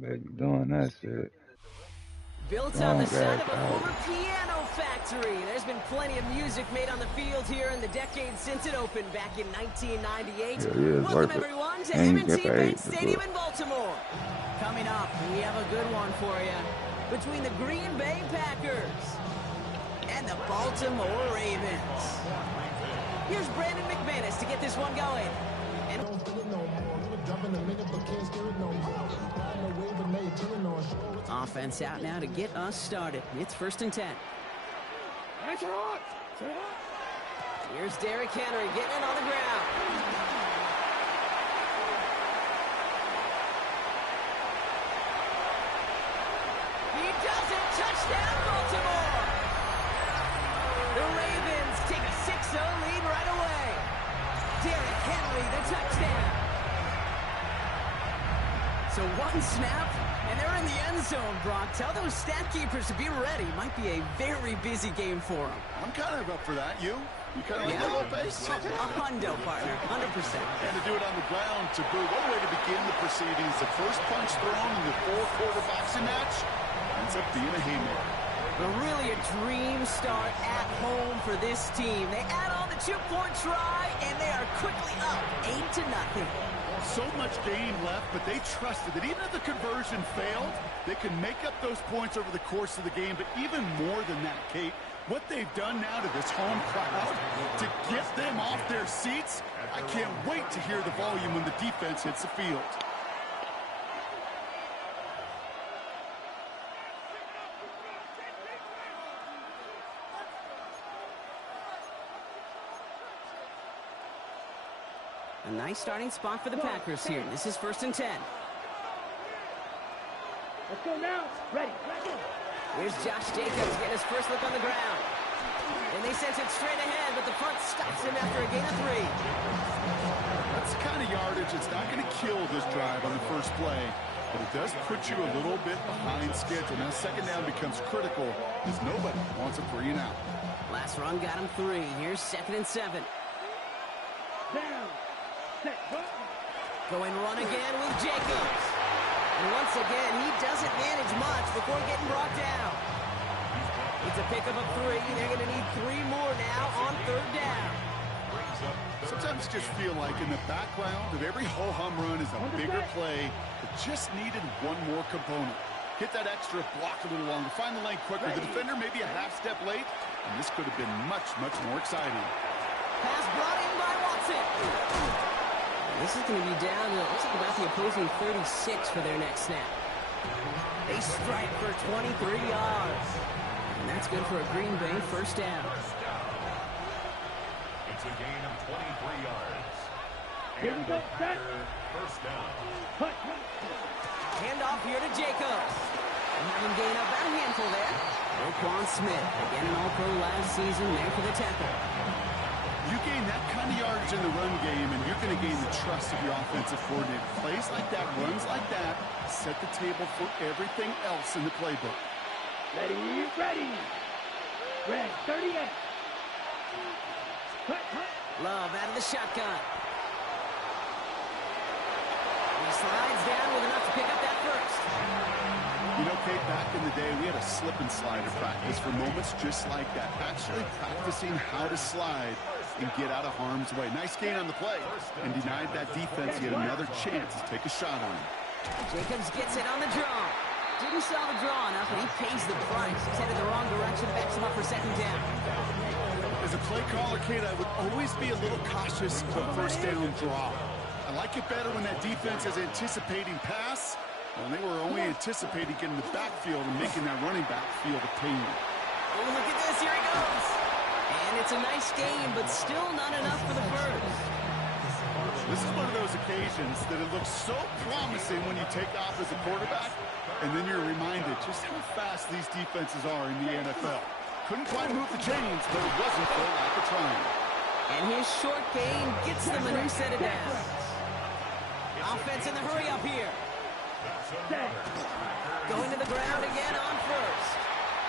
Baby doing that shit. Built on the Wrong site ass of a out. former piano factory, there's been plenty of music made on the field here in the decades since it opened back in 1998. Yeah, yeah, it's Welcome worth it. everyone to And you M&T get Bank paid to do Stadium it. in Baltimore. Coming up, we have a good one for you. Between the Green Bay Packers and the Baltimore Ravens. Here's Brandon McManus to get this one going. And offense out now to get us started. It's 1st and 10. Here's Derrick Henry getting it on the ground. He does it! Touchdown, Baltimore! The Ravens take a 6-0 lead right away. Derrick Henry, the touchdown. So one snap, and they're in the end zone, Brock. Tell those stat keepers to be ready. Might be a very busy game for them. I'm kind of up for that. You kind of like that little pace? A hundo, partner, 100%. And to do it on the ground, to boot. What a way to begin the proceedings. The first punch thrown in the 4-quarter boxing match ends up being a haymaker. But really a dream start at home for this team. They add on the 2-point try, and they are quickly up 8-0. So much game left, but they trusted that even if the conversion failed, they could make up those points over the course of the game. But even more than that, Kate, what they've done now to this home crowd to get them off their seats, I can't wait to hear the volume when the defense hits the field. A nice starting spot for the Packers here. This is 1st and 10. Let's go now. Ready. Here's Josh Jacobs getting his first look on the ground. And they sent it straight ahead, but the front stops him after a gain of 3. That's the kind of yardage it's not going to kill this drive on the first play, but it does put you a little bit behind schedule. Now second down becomes critical as nobody wants a 3 and out. Last run got him 3. Here's 2nd and 7. Down. Set. Go. Going run again with Jacobs. And once again, he doesn't manage much before getting brought down. It's a pickup of 3. They're going to need 3 more now on 3rd down. Sometimes you just feel like in the background of every ho-hum run is a bigger play that just needed one more component. Hit that extra block a little longer, find the lane quicker. The defender maybe a half step late, and this could have been much, much more exciting. Pass brought in by Watson. This is going to be down to, looks like about the opposing 36 for their next snap. They strike for 23 yards. And that's good for a Green Bay 1st down. It's a gain of 23 yards. Here we go. Set. 1st down. Cut. Handoff here to Jacobs. And having gained about a handful there. Roquan Smith, again an All-Pro last season, there for the tackle. You gain that kind of yardage in the run game, and you're going to gain the trust of your offensive coordinator. Plays like that, runs like that, set the table for everything else in the playbook. Ready. Red. 38. Cut. Love out of the shotgun. He slides down with enough to pick up that first. You know, Kate, back in the day, we had a slip and slider practice for moments just like that. Actually practicing how to slide and get out of harm's way. Nice gain on the play, and denied that defense yet another chance to take a shot on him. Jacobs gets it on the draw. Didn't sell the draw enough, but he pays the price. He's headed the wrong direction, backs him up for 2nd down. As a play caller, Kate, I would always be a little cautious of a 1st down draw. I like it better when that defense is anticipating pass, and they were only anticipating getting the backfield and making that running back feel the pain. Oh, look at this. Here he goes. And it's a nice game, but still not enough for the first. This is one of those occasions that it looks so promising when you take off as a quarterback, and then you're reminded just how fast these defenses are in the NFL. Couldn't quite move the chains, but it wasn't for lack of trying. And his short gain gets them a new set of downs. Offense in the hurry up here. Going to the ground again on 1st.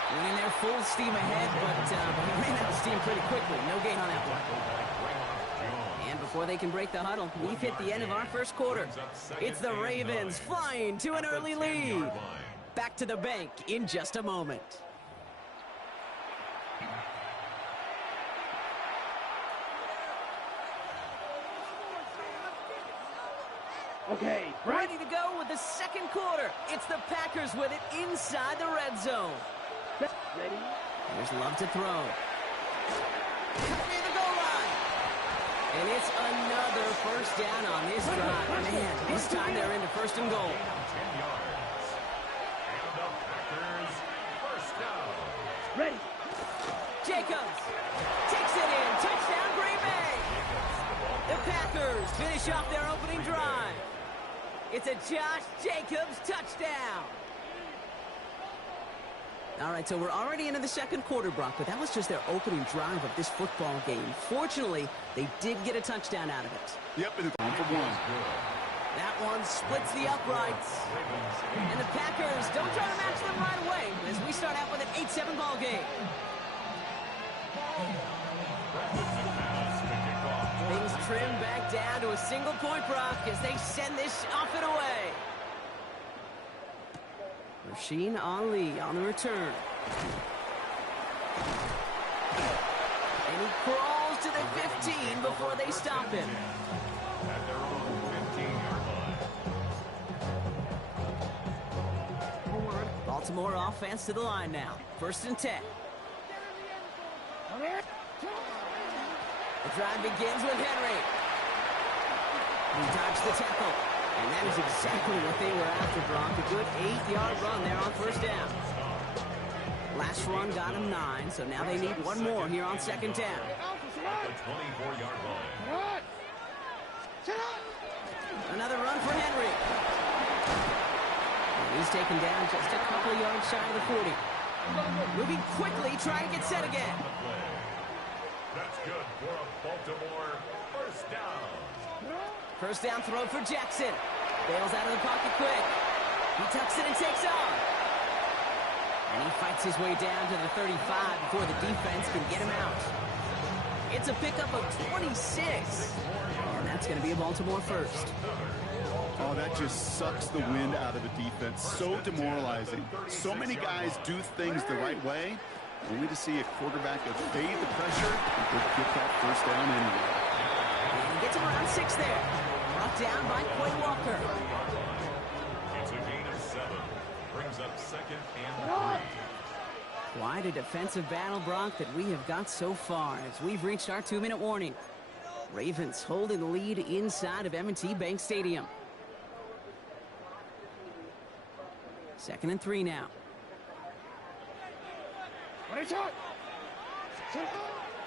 Moving there full steam ahead, but he ran out of steam pretty quickly. No gain on that one. And before they can break the huddle, we've hit the end of our first quarter. It's the Ravens flying to an early lead. Back to the bank in just a moment. Okay, Ready to go with the second quarter. It's the Packers with it inside the red zone. ready, There's Love to throw. Cut near the goal line. And it's another first down on this drive. Man, this time they're into first and goal. 10 yards. And the Packers first down. ready, Jacobs takes it in. Touchdown, Green Bay. The Packers finish off their opening drive. It's a Josh Jacobs touchdown. All right, so we're already into the second quarter, Brock, but that was just their opening drive of this football game. Fortunately, they did get a touchdown out of it. Yep, and it's 1 for 1. That one splits the uprights. And the Packers don't try to match them right away as we start out with an 8-7 ball game. Things trim back down to a single point, Brock, as they send this off and away. Rasheen Ali on the return. And he crawls to the 15 before they stop him. At their own 15-yard line. Baltimore offense to the line now. 1st and 10. The drive begins with Henry. He dodged the tackle. And that is exactly what they were after, Brock. A good 8-yard run there on 1st down. Last run got him 9, so now they need one more here on 2nd down. At the 24-yard line. Another run for Henry. And he's taken down just a couple of yards shy of the 40. Moving quickly, trying to get set again. That's good for a Baltimore first down. First down throw for Jackson. Bails out of the pocket quick. He tucks it and takes off. And he fights his way down to the 35 before the defense can get him out. It's a pickup of 26. And that's going to be a Baltimore first. Oh, that just sucks the wind out of the defense. So demoralizing. So many guys do things the right way, only to see a quarterback evade the pressure and get that first down anyway. And he gets him around 6 there. Brought down by Quay Walker. It's a gain of 7. Brings up 2nd and 3. Quite a defensive battle, Brock, that we have got so far as we've reached our 2-minute warning. Ravens holding the lead inside of M&T Bank Stadium. 2nd and 3 now.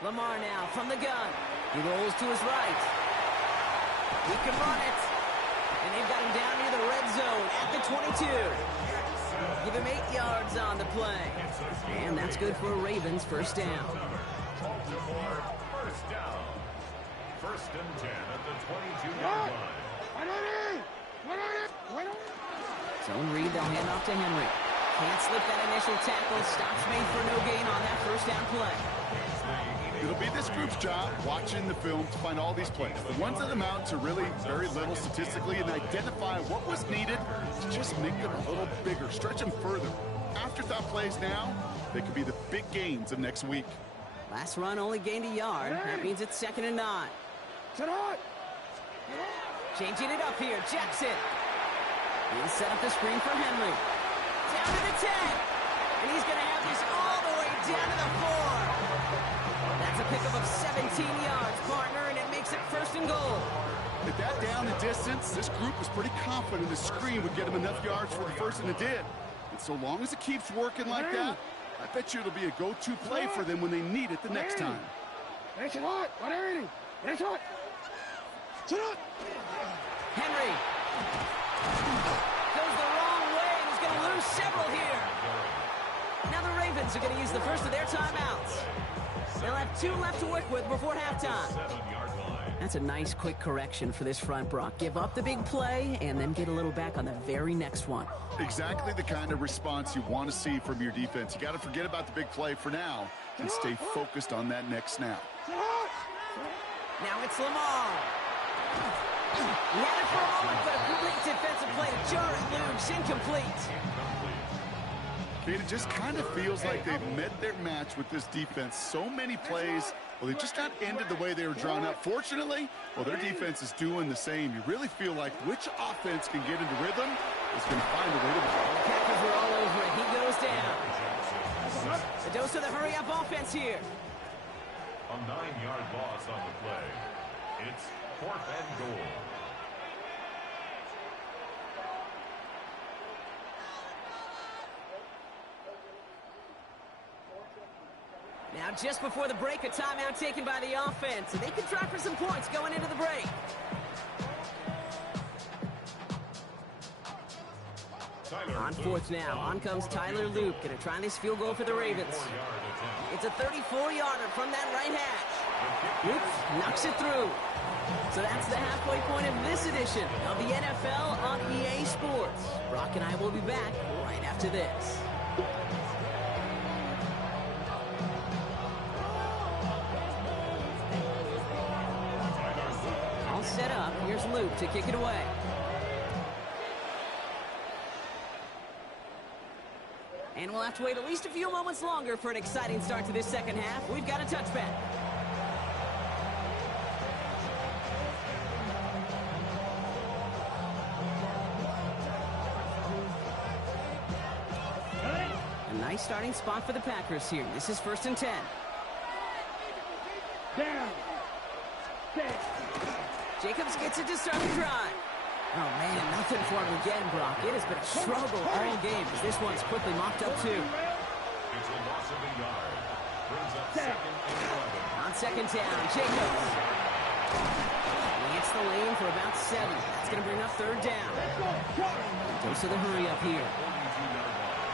Lamar now from the gun. He rolls to his right. He can run it. And they've got him down near the red zone at the 22. Give him 8 yards on the play. And that's good for a Ravens first down. Baltimore first down. 1st and 10 at the 22-yard line. Zone read, they'll hand off to Henry. Can't slip that initial tackle. Stops made for no gain on that first down play. It'll be this group's job watching the film to find all these plays. The ones that amount to really very little statistically and identify what was needed to just make them a little bigger, stretch them further. Afterthought plays now, they could be the big gains of next week. Last run only gained a yard. That means it's 2nd and 9. Changing it up here, Jackson. He'll set up the screen for Henry. Down to the 10. And he's going to have this all the way down to the 4. That's a pickup of 17 yards, partner, and it makes it 1st and goal. At that down the distance, this group was pretty confident the screen would get them enough yards for the first, and it did. And so long as it keeps working like that, I bet you it'll be a go-to play for them when they need it the next time. Henry goes the wrong way and he's going to lose several here. Now the Ravens are going to use the first of their timeouts. They'll have 2 left to work with before halftime. 7-yard line. That's a nice quick correction for this front, Brock. Give up the big play and then get a little back on the very next one. Exactly the kind of response you want to see from your defense. You got to forget about the big play for now and stay focused on that next snap. Now it's Lamar. He had it for a moment, but a great defensive play to jar it loose. Incomplete. It just kind of feels like they've met their match with this defense. So many plays, well, they just not ended the way they were drawn up. Fortunately, well, their defense is doing the same. You really feel like which offense can get into rhythm is going to find a way to win. The Packers are all over it. He goes down. A dose of the hurry-up offense here. A 9-yard loss on the play. It's 4th and goal. Now, just before the break, a timeout taken by the offense. And they can try for some points going into the break. On 4th now, on comes Tyler Loop. Going to try this field goal for the Ravens. It's a 34-yarder from that right hash. Loop knocks it through. So that's the halfway point of this edition of the NFL on EA Sports. Brock and I will be back right after this. All set up. Here's Luke to kick it away. And we'll have to wait at least a few moments longer for an exciting start to this second half. We've got a touchback. A nice starting spot for the Packers here. This is 1st and 10. Down. Set. Jacobs gets it to start the drive. Oh, man, nothing for him again, Brock. It has been a struggle all game as this one's quickly mopped up, too. It's a loss of a yard. Brings up 2nd and 11. On 2nd down, Jacobs. He hits the lane for about 7. That's going to bring up 3rd down. Dose of the hurry up here. 42-yard line.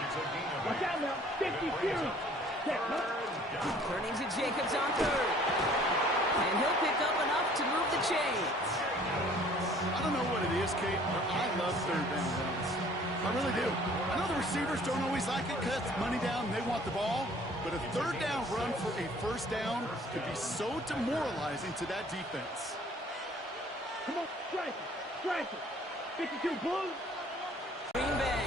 It's a gain of 8. Watch out now. 50 series. Turning to Jacobs on 3rd. And he'll pick up enough to move the chains. I don't know what it is, Kate, but I love 3rd down runs. I really do. I know the receivers don't always like it because it's money down and they want the ball, but a 3rd down run for a 1st down could be so demoralizing to that defense. Come on, strike it. Strike it. 52 Blues. Green Bay.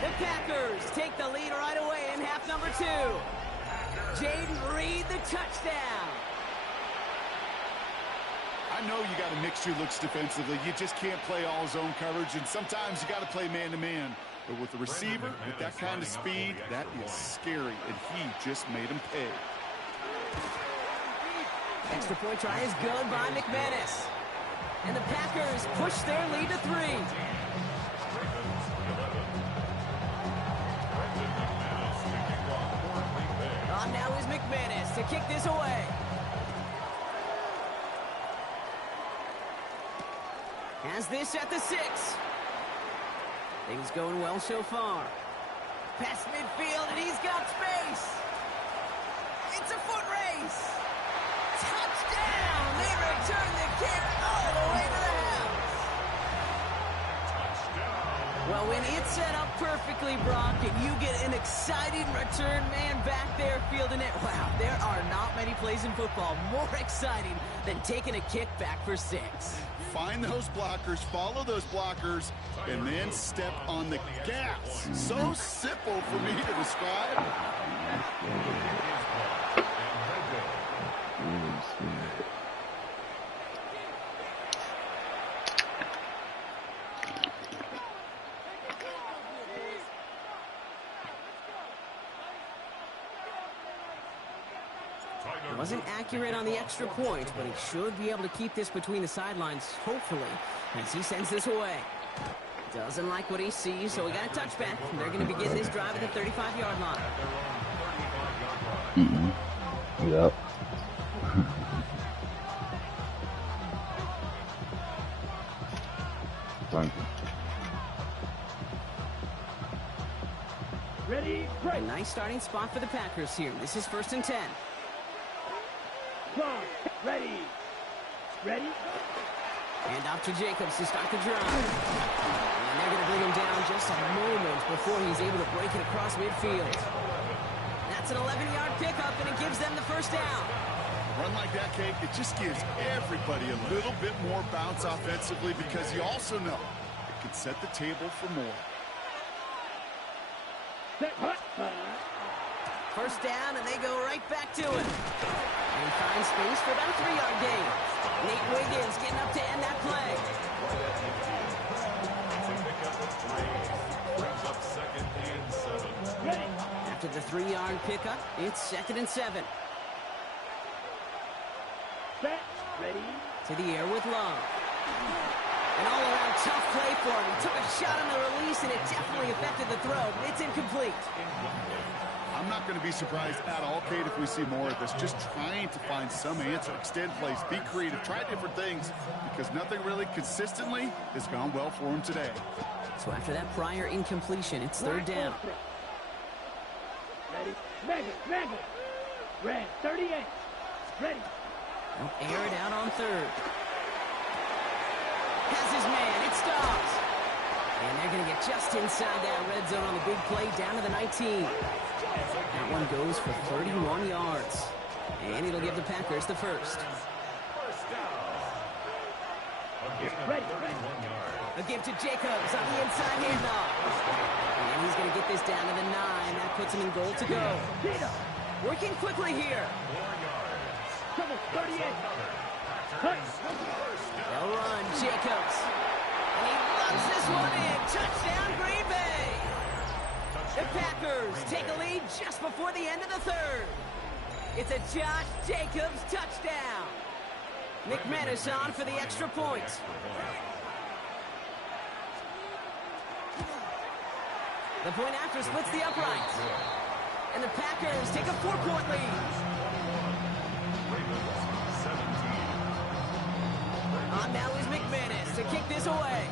The Packers take the lead right away in half number 2. Jaden Reed, the touchdown. I know you got a mixture looks defensively. You just can't play all zone coverage, and sometimes you got to play man-to-man. But with the receiver, with that kind of speed, that is scary, and he just made him pay. Extra point try is good by McManus. And the Packers push their lead to 3. On now is McManus to kick this away. Has this at the 6. Things going well so far. Past midfield, and he's got space. It's a foot race. Touchdown! They return the kick all the way to the house. Well, when it's set up perfectly, Brock, and you get an exciting return man back there fielding it, wow, there are not many plays in football more exciting than taking a kick back for 6. Find those blockers, follow those blockers, and then step on the gas. So simple for me to describe. Wasn't accurate on the extra point, but he should be able to keep this between the sidelines, hopefully, as he sends this away. Doesn't like what he sees, so we got a touchback. They're going to begin this drive at the 35-yard line. Yep. Thank you. Ready, break. A nice starting spot for the Packers here. This is 1st and 10. Clock. Ready. Ready. And off to Jacobs to start the drive. And they're going to bring him down just a moment before he's able to break it across midfield. That That's an 11-yard pickup, and it gives them the first down. A run like that, Kate, it just gives everybody a little bit more bounce offensively because you also know it can set the table for more. First down, and they go right back to it. And he finds space for about a 3-yard gain. Nate Wiggins getting up to end that play. Brings up 2nd and 7. After the 3-yard pickup, it's 2nd and 7. Set, ready. To the air with Love. An all-around tough play for him. He took a shot on the release, and it definitely affected the throw, but it's incomplete. I'm not going to be surprised at all, Kate, if we see more of this. Just trying to find some answer, extend plays, be creative, try different things, because nothing really consistently has gone well for him today. So after that prior incompletion, it's 3rd down. Ready, Maggie. Red, 38. Ready. They'll air it out on 3rd. Has his man. It stops. And they're going to get just inside that red zone on the big play down to the 19. That one goes for 31 yards. And it'll give the Packers the first. Ready. A give to Jacobs on the inside handoff. And he's going to get this down to the 9. That puts him in goal to go. Working quickly here. Double 38. They'll run Jacobs. And he runs this one in. Touchdown, Green Bay. The Packers take a lead just before the end of the 3rd. It's a Josh Jacobs touchdown. McManus on for the extra point. The point after splits the uprights. And the Packers take a 4-point lead. On now is McManus to kick this away.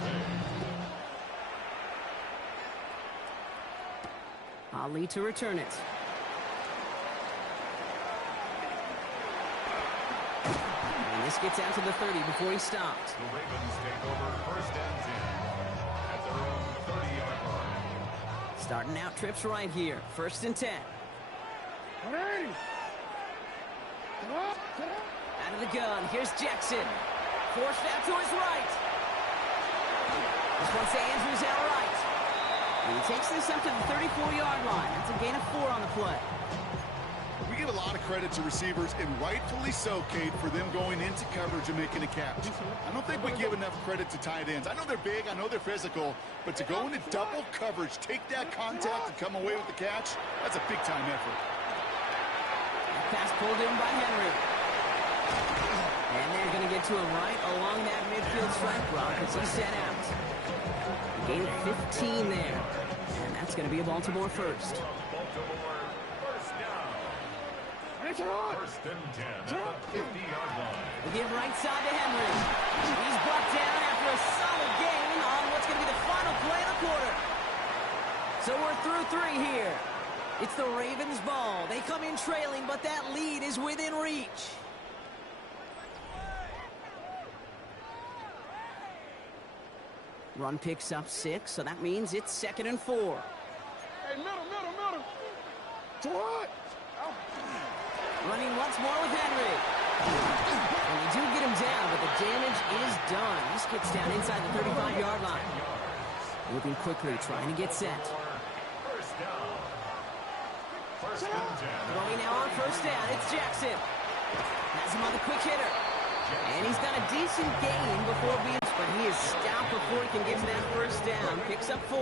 Ali to return it. And this gets out to the 30 before he stopped. The Ravens take over 1st and 10 at their own 30-yard line. Starting out trips right here. 1st and 10. Out of the gun. Here's Jackson. Forced out to his right. This one's to Andrews out right. And he takes this up to the 34-yard line. That's a gain of 4 on the play. We give a lot of credit to receivers, and rightfully so, Kate, for them going into coverage and making a catch. I don't think we give enough credit to tight ends. I know they're big, I know they're physical, but to go into double coverage, take that contact, and come away with the catch, that's a big-time effort. Pass pulled in by Henry. And they're going to get to him right along that midfield strike block as he set out. Gain of 15 there. And that's going to be a Baltimore first. Baltimore, first down. 1st and 10 at the 50-yard line. We give right side to Henry. He's brought down after a solid gain on what's going to be the final play of the quarter. So we're through 3 here. It's the Ravens' ball. They come in trailing, but that lead is within reach. Run picks up 6, so that means it's 2nd and 4. Hey, middle. To what? Running once more with Henry. And they do get him down, but the damage is done. He gets down inside the 35-yard line. Moving quickly, trying to get set. First down. 1st and 10. Throwing now on 1st down. It's Jackson. Has him on the quick hitter. And he's done a decent gain before being... But he is stopped before he can get to that 1st down. Picks up 4.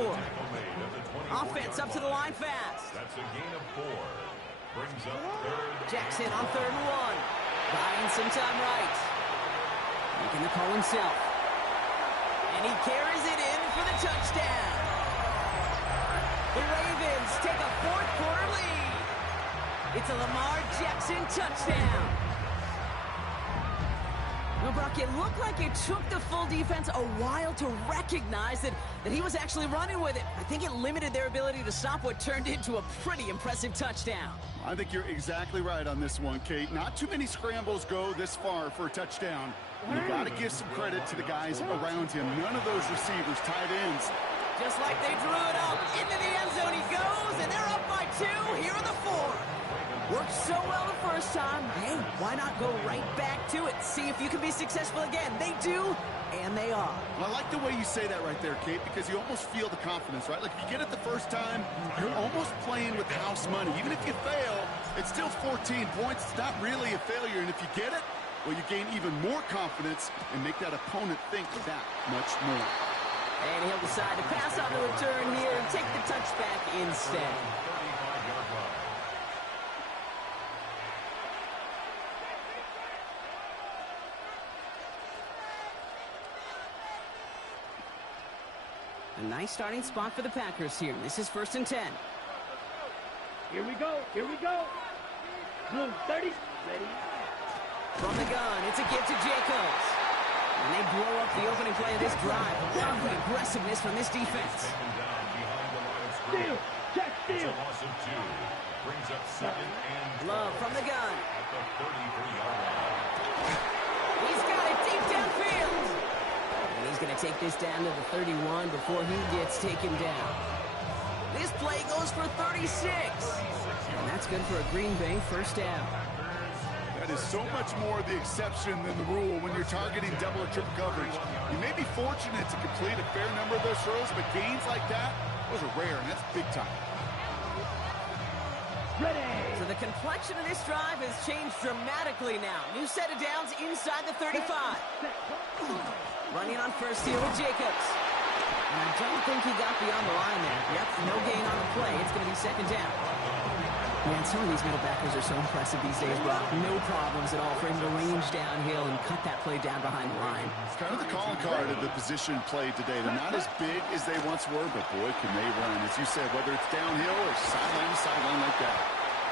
Offense up to the line fast. That's a gain of 4. Brings up 3rd. Jackson on 3rd and 1. Buying some time right. Making the call himself. And he carries it in for the touchdown. The Ravens take a 4th quarter lead. It's a Lamar Jackson touchdown. Well, Brock, it looked like it took the full defense a while to recognize that he was actually running with it. I think it limited their ability to stop what turned into a pretty impressive touchdown. I think you're exactly right on this one, Kate. Not too many scrambles go this far for a touchdown. You've got to give some credit to the guys around him. None of those receivers, tight ends. Just like they drew it up, into the end zone he goes, and they're up by 2 here in the 4th. Worked so well the first time. Hey, why not go right back to it? See if you can be successful again. They do, and they are. Well, I like the way you say that right there, Kate, because you almost feel the confidence, right? Like, if you get it the first time, you're almost playing with house money. Even if you fail, it's still 14 points. It's not really a failure, and if you get it, well, you gain even more confidence and make that opponent think that much more. And he'll decide to pass on the return here and take the touchback instead. A nice starting spot for the Packers here. This is 1st and 10. Here we go. Here we go. Blue 30. Ready. From the gun, it's a give to Jacobs. And they blow up the opening play of this drive. Love the aggressiveness from this defense. Steal. Check steal. Loss of 2. Brings up 2nd and Love from the gun. at the 33-yard line. He's got it deep downfield. And he's going to take this down to the 31 before he gets taken down. This play goes for 36. And that's good for a Green Bay first down. That is so much more the exception than the rule when you're targeting double or triple coverage. You may be fortunate to complete a fair number of those throws, but gains like that, those are rare, and that's big time. Ready. So the complexion of this drive has changed dramatically now. New set of downs inside the 35. Running on first here with Jacobs. And I don't think he got beyond the line there. Yep, no gain on the play. It's going to be 2nd down. Man, some of these middle backers are so impressive these days, Brock. No problems at all for him to range downhill and cut that play down behind the line. It's kind of the calling card of the position played today. They're not as big as they once were, but boy, can they run. As you said, whether it's downhill or sideline to sideline like that.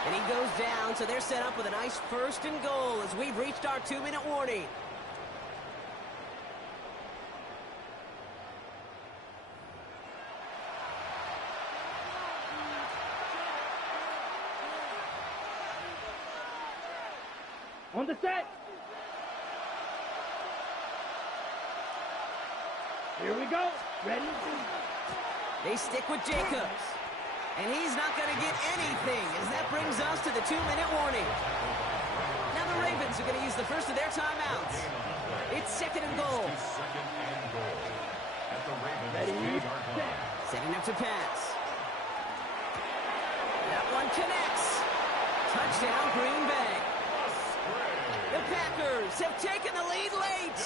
And he goes down, so they're set up with a nice 1st and goal as we've reached our 2-minute warning. On the set. Here we go. Ready. They stick with Jacobs. And he's not going to get anything as that brings us to the 2-minute warning. Now the Ravens are going to use the first of their timeouts. It's 2nd and goal. Ready. Setting up to pass. That one connects. Touchdown, Green Bay. The Packers have taken the lead late.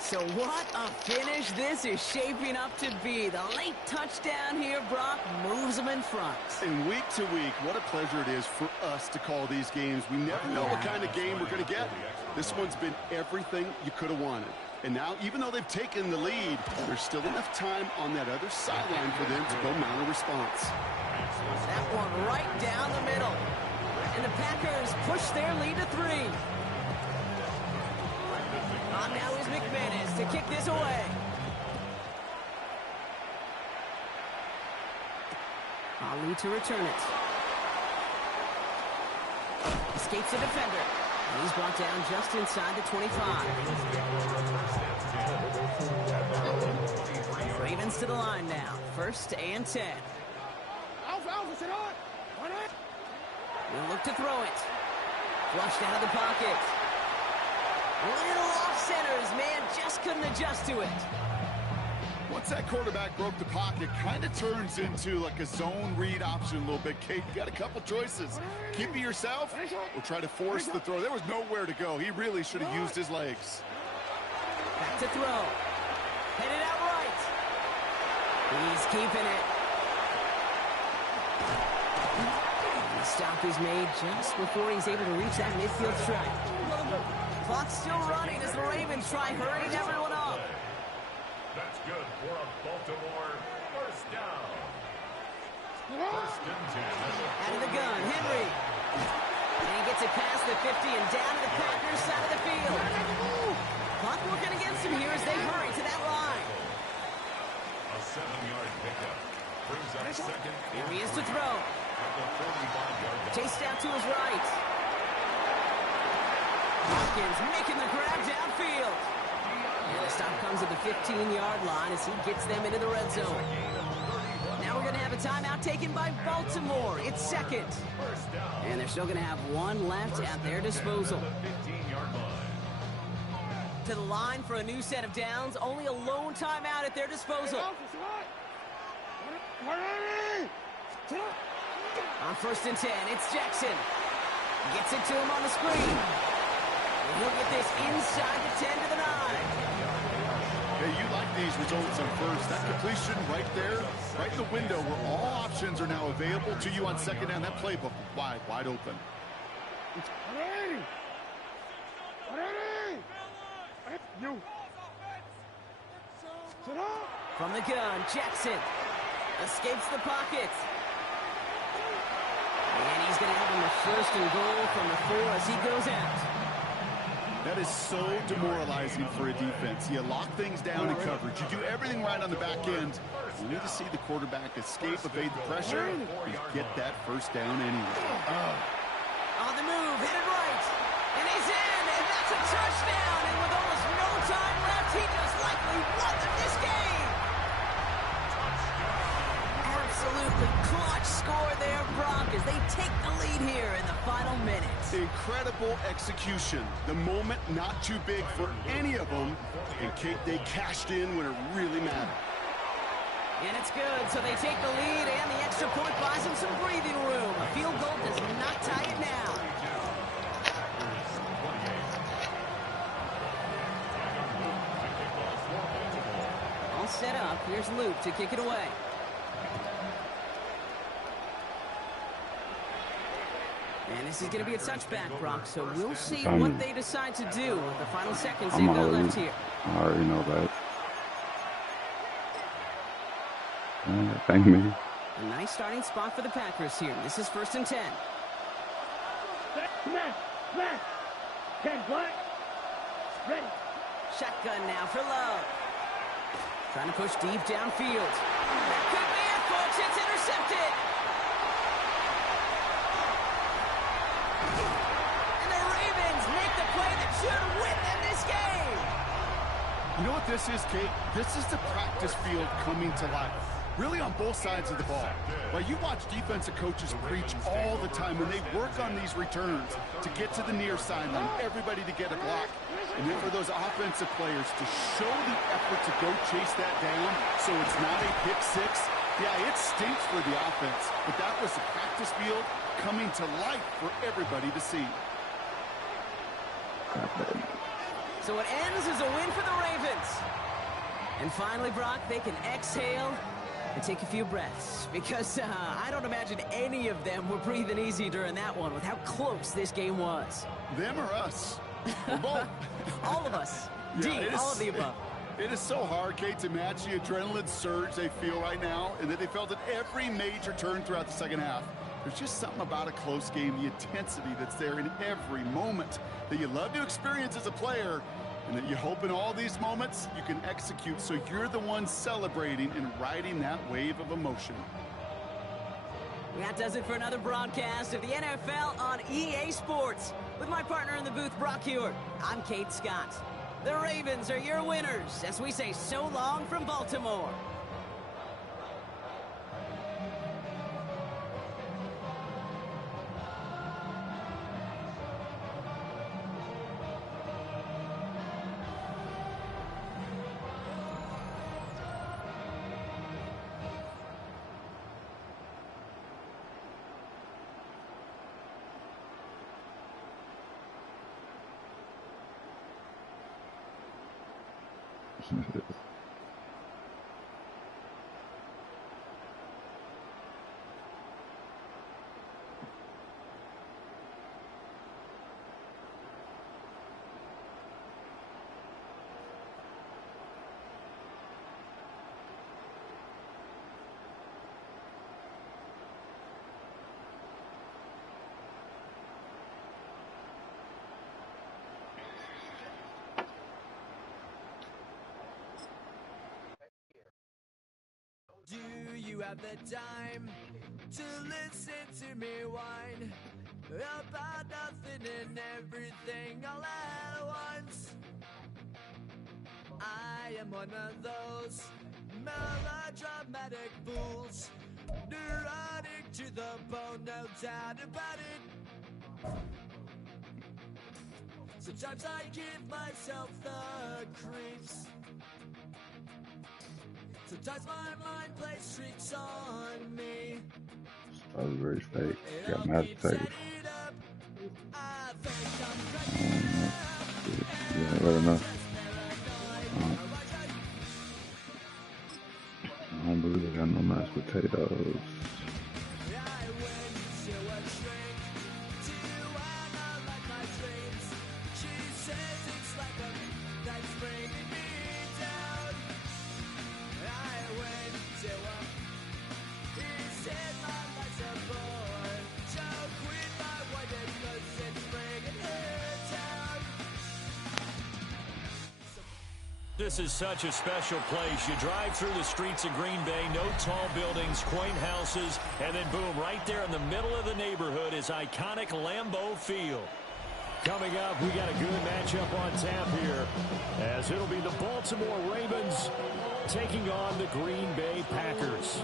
So what a finish this is shaping up to be. The late touchdown here, Brock, moves them in front. And week to week, what a pleasure it is for us to call these games. We never know what kind of game we're going to get. This one's been everything you could have wanted. And now, even though they've taken the lead, there's still enough time on that other sideline for them to go mount a response. That one right down the middle. And the Packers push their lead to 3. On now is McManus to kick this away. Ali to return it. Escapes the defender. And he's brought down just inside the 25. Ravens to the line now. 1st and 10. We'll look to throw it. Flushed out of the pocket. Little off centers, man, just couldn't adjust to it. Once that quarterback broke the pocket, kind of turns into like a zone read option a little bit. Kate, you got a couple choices. Keep it yourself or try to force the throw. There was nowhere to go. He really should have used his legs. Back to throw. Headed out right. He's keeping it. The stop is made just before he's able to reach that midfield strike. Clock's still running as the Ravens try hurrying everyone up. That's good for a Baltimore first down. 1st and 10. Out of the gun, Henry. And he gets it past the 50 and down to the Packers side of the field. Clock working against him here as they hurry to that line. A 7-yard pickup. Brings up 2nd. Here he is to throw. At the 45-yard line. Chased out to his right. Hopkins making the grab downfield. And the stop comes at the 15-yard line as he gets them into the red zone. Now we're going to have a timeout taken by Baltimore. It's second. And they're still going to have one left at their disposal. To the line for a new set of downs. Only a lone timeout at their disposal. On 1st and 10, it's Jackson. Gets it to him on the screen. And he'll get this inside the 10 to the 9. Hey, you like these results on first. That completion right there, right in the window where all options are now available to you on second down. That playbook wide open. From the gun, Jackson escapes the pocket. And he's going to have him a 1st and goal from the 4 as he goes out. That is so demoralizing for a defense. You lock things down in coverage. You do everything right on the back end. You need to see the quarterback escape, evade the pressure, and get that 1st down anyway. On the move, hit it right. And he's in, and that's a touchdown. And with almost no time left, he just likely won them this game. Absolutely clutch score there, Brock, as they take the lead here in the final minutes. Incredible execution. The moment not too big for any of them. And Kate, they cashed in when it really mattered. And it's good, so they take the lead, and the extra point buys them some breathing room. A field goal does not tie it now. All set up. Here's Luke to kick it away. And this is going to be a touchback, Brock, so we'll see what they decide to do with the final seconds they've got left here. I already know that. Thank me. A nice starting spot for the Packers here. This is 1st and 10. Smash! 10 black. Ready. Shotgun now for Love. Trying to push deep downfield. That could be it, folks. It's intercepted. And the Ravens make the play that should win them this game. You know what this is, Kate? This is the practice field coming to life. Really on both sides of the ball. Well, you watch defensive coaches preach all the time when they work on these returns to get to the near sideline, everybody to get a block. And then for those offensive players to show the effort to go chase that down so it's not a pick six. Yeah, it stinks for the offense, but that was the practice field coming to life for everybody to see. So it ends as a win for the Ravens. And finally, Brock, they can exhale and take a few breaths, because I don't imagine any of them were breathing easy during that one with how close this game was. Them or us? We're both. All of us. Yeah, all of the above. It is so hard, Kate, to match the adrenaline surge they feel right now, and that they felt at every major turn throughout the second half. There's just something about a close game, the intensity that's there in every moment that you love to experience as a player, and that you hope in all these moments you can execute so you're the one celebrating and riding that wave of emotion. That does it for another broadcast of the NFL on EA Sports. With my partner in the booth, Brock Hewitt, I'm Kate Scott. The Ravens are your winners as we say so long from Baltimore. Do you have the time to listen to me whine about nothing and everything all at once? I am one of those melodramatic fools Neurotic to the bone, no doubt about it. Sometimes I give myself the creeps. Sometimes my mind plays tricks on me. That was very fake. Got Madden fake. Yeah, I don't know. I don't believe I got no mashed potatoes. This is such a special place. You drive through the streets of Green Bay, no tall buildings, quaint houses, and then boom, right there in the middle of the neighborhood is iconic Lambeau Field. Coming up, we got a good matchup on tap here, as it'll be the Baltimore Ravens taking on the Green Bay Packers.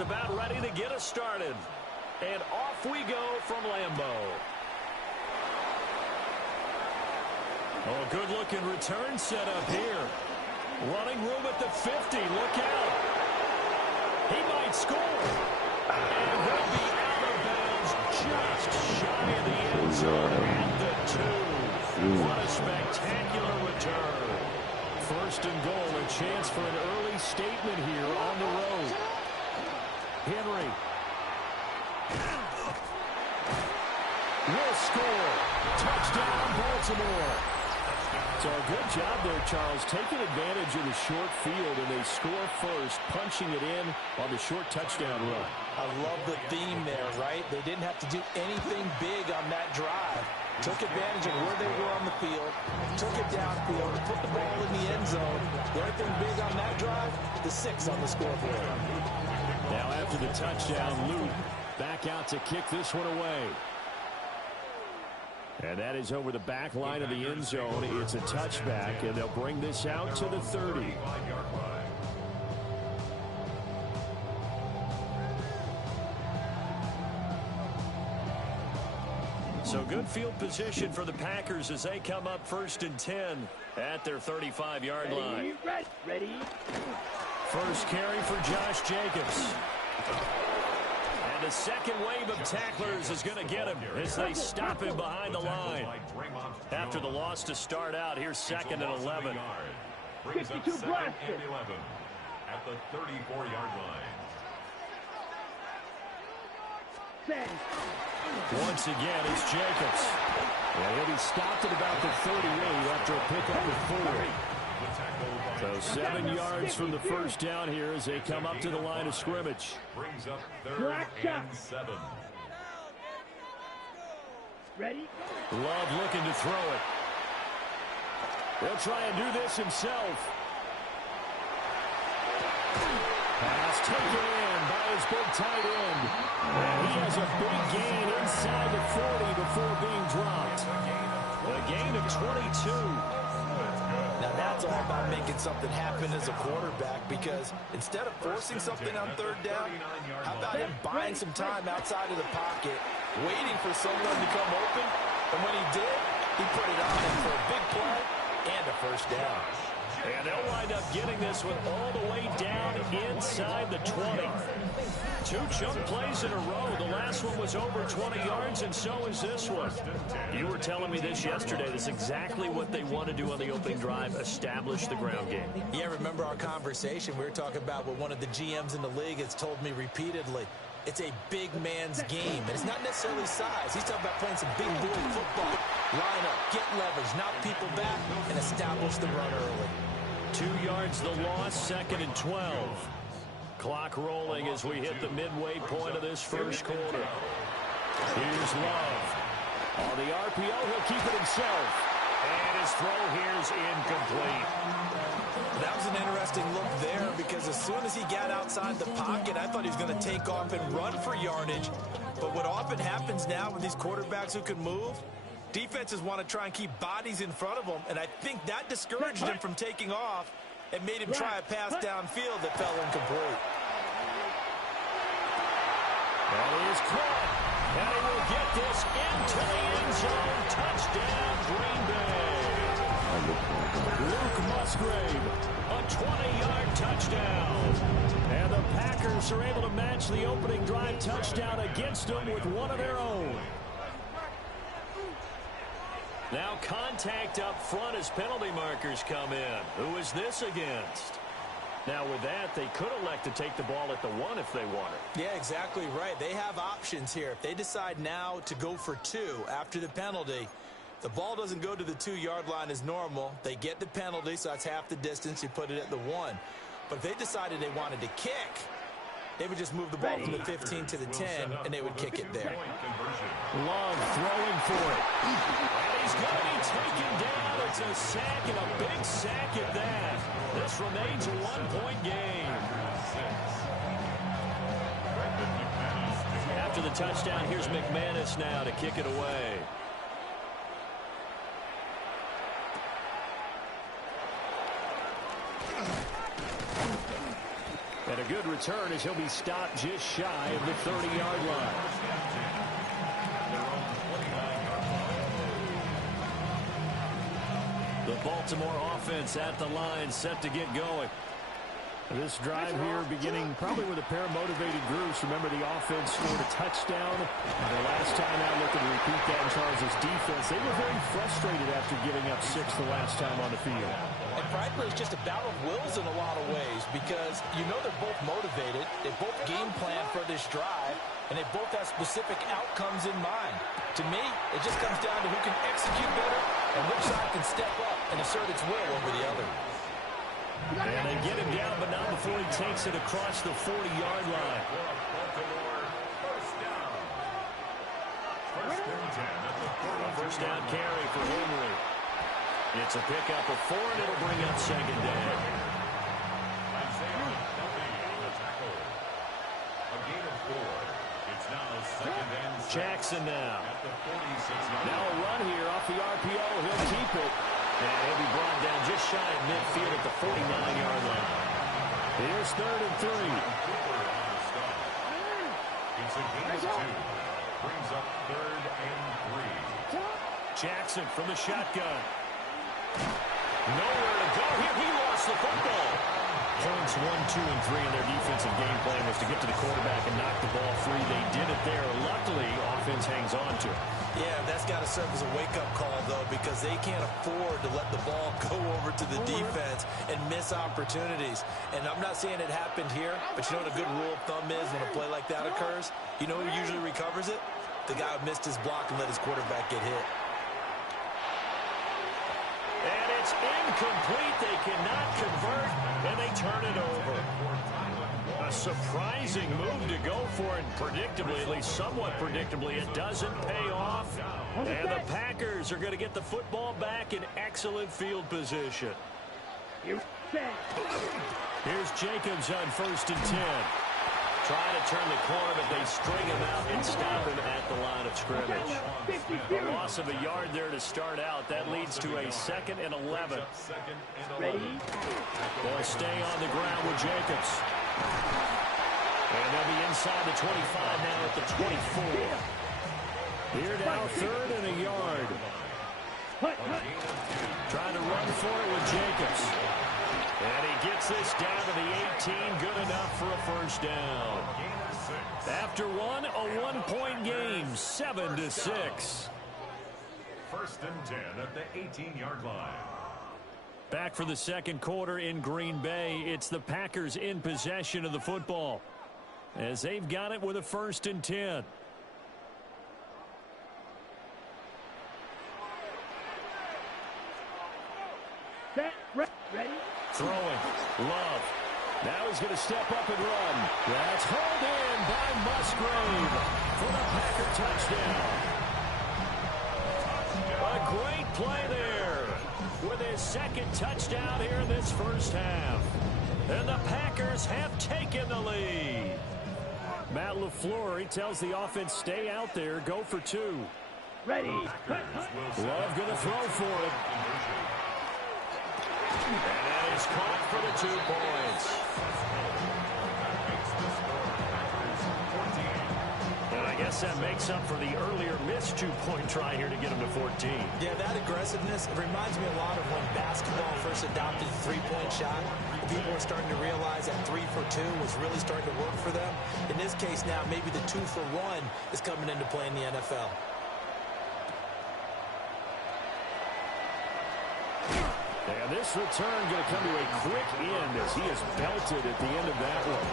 About ready to get us started. And off we go from Lambeau. Oh, good-looking return set up here. Running room at the 50. Look out. He might score. And he'll be out of bounds just shy of the end zone at the 2. What a spectacular return. First and goal, a chance for an early statement here on the road. Henry will score. Touchdown, Baltimore. So a good job there, Charles, taking advantage of the short field, and they score first, punching it in on the short touchdown run. I love the theme there, right? They didn't have to do anything big on that drive. Took advantage of where they were on the field, took it downfield, put the ball in the end zone. The only thing big on that drive, the 6 on the scoreboard. Now after the touchdown, Luke back out to kick this one away. And that is over the back line of the end zone. It's a touchback, and they'll bring this out to the 30. So good field position for the Packers as they come up 1st and 10 at their 35-yard line. Ready. First carry for Josh Jacobs. And the second wave of tacklers is going to get him as they stop him behind the line. After the loss to start out, here's 2nd and 11. 52 blasted. At the 34-yard line. Once again, it's Jacobs. And he'll be stopped at about the 38 after a pickup of 4. So 7 yards from the first down here as they come up to the line of scrimmage. Brings up 3rd and 7. Ready? Love looking to throw it. He'll try and do this himself. Pass taken in by his big tight end. And he has a big gain inside the 40 before being dropped. A gain of 22. Now that's all about making something happen as a quarterback, because instead of forcing something on 3rd down, how about him buying some time outside of the pocket, waiting for someone to come open, and when he did, he put it on him for a big play and a first down. And they'll wind up getting this one all the way down inside the 20. 2 chunk plays in a row. The last one was over 20 yards, and so is this one. You were telling me this yesterday. That's exactly what they want to do on the opening drive, establish the ground game. Yeah, remember our conversation? We were talking about what one of the GMs in the league has told me repeatedly. It's a big man's game, and it's not necessarily size. He's talking about playing some big boy football. Line up, get leverage, knock people back, and establish the run early. 2 yards the loss, 2nd and 12. Clock rolling as we hit the midway point of this first quarter. Here's Love. On the RPO, he'll keep it himself. And his throw here's incomplete. That was an interesting look there because as soon as he got outside the pocket, I thought he was going to take off and run for yardage. But what often happens now with these quarterbacks who can move, defenses want to try and keep bodies in front of them, and I think that discouraged him from taking off and made him try a pass downfield that fell incomplete. That is caught, and he will get this into the end zone. Touchdown, Green Bay. Luke Musgrave, a 20-yard touchdown. And the Packers are able to match the opening drive touchdown against them with one of their own. Now contact up front as penalty markers come in. Who is this against? Now with that, they could elect to take the ball at the 1 if they wanted. Yeah, exactly right. They have options here. If they decide now to go for 2 after the penalty, the ball doesn't go to the 2-yard line as normal. They get the penalty, so that's half the distance. You put it at the 1. But if they decided they wanted to kick, they would just move the ball from the 15 to the 10, and they would kick it there. Love throwing for it. And he's going to be taken down. It's a sack, and a big sack at that. This remains a 1-point game. After the touchdown, here's McManus now to kick it away. And a good return as he'll be stopped just shy of the 30-yard line. The Baltimore offense at the line, set to get going. This drive here beginning probably with a pair of motivated groups. Remember, the offense scored a touchdown. And the last time out, looking to repeat that in Charles' defense. They were very frustrated after giving up 6 the last time on the field. And frankly, it's just a battle of wills in a lot of ways because you know they're both motivated. They both game plan for this drive, and they both have specific outcomes in mind. To me, it just comes down to who can execute better and which side can step up and assert its will over the other. And they get him down, but not before he takes it across the 40-yard line. First down carry for Henry. It's a pickup of 4, and it'll bring up second down. Jackson now. Now a run here off the RPO. He'll keep it. And he'll be brought down just shy of midfield at the 49-yard line. Here's 3rd and 3. It's a gain of 2. Brings up 3rd and 3. Jackson from the shotgun. Nowhere to go here. He lost the football. Points 1, 2, and 3 in their defensive game plan was to get to the quarterback and knock the ball free. They did it there. Luckily, offense hangs on to it. Yeah, that's got to serve as a wake-up call, though, because they can't afford to let the ball go over to the defense and miss opportunities. And I'm not saying it happened here, but you know what a good rule of thumb is when a play like that occurs? You know who usually recovers it? The guy who missed his block and let his quarterback get hit. And it's incomplete. They cannot convert, and they turn it over. A surprising move to go for it, predictably, at least somewhat predictably. It doesn't pay off, and the Packers are going to get the football back in excellent field position. Here's Jacobs on 1st and 10. Trying to turn the corner, but they string him out and stop him at the line of scrimmage. A loss of a yard there to start out. That leads to a 2nd and 11. They'll stay on the ground with Jacobs. And they'll be inside the 25 now at the 24. Here now, 3rd and a yard. Trying to run for it with Jacobs. And he gets this down to the 18, good enough for a first down. After one, a 1-point game, 7-6. 1st and 10 at the 18-yard line. Back for the second quarter in Green Bay. It's the Packers in possession of the football as they've got it with a 1st and 10. Set, ready. Throwing. Love. Now he's going to step up and run. That's hauled in by Musgrave for the Packer touchdown. A great play there with his second touchdown here in this first half. And the Packers have taken the lead. Matt LaFleur, he tells the offense, stay out there, go for two. Ready. Love going to throw for it. And that is caught for the 2 points. And I guess that makes up for the earlier missed 2-point try here to get him to 14. Yeah, that aggressiveness, it reminds me a lot of when basketball first adopted the three-point shot. People were starting to realize that 3 for 2 was really starting to work for them. In this case now, maybe the 2 for 1 is coming into play in the NFL. And this return going to come to a quick end as he is belted at the end of that one.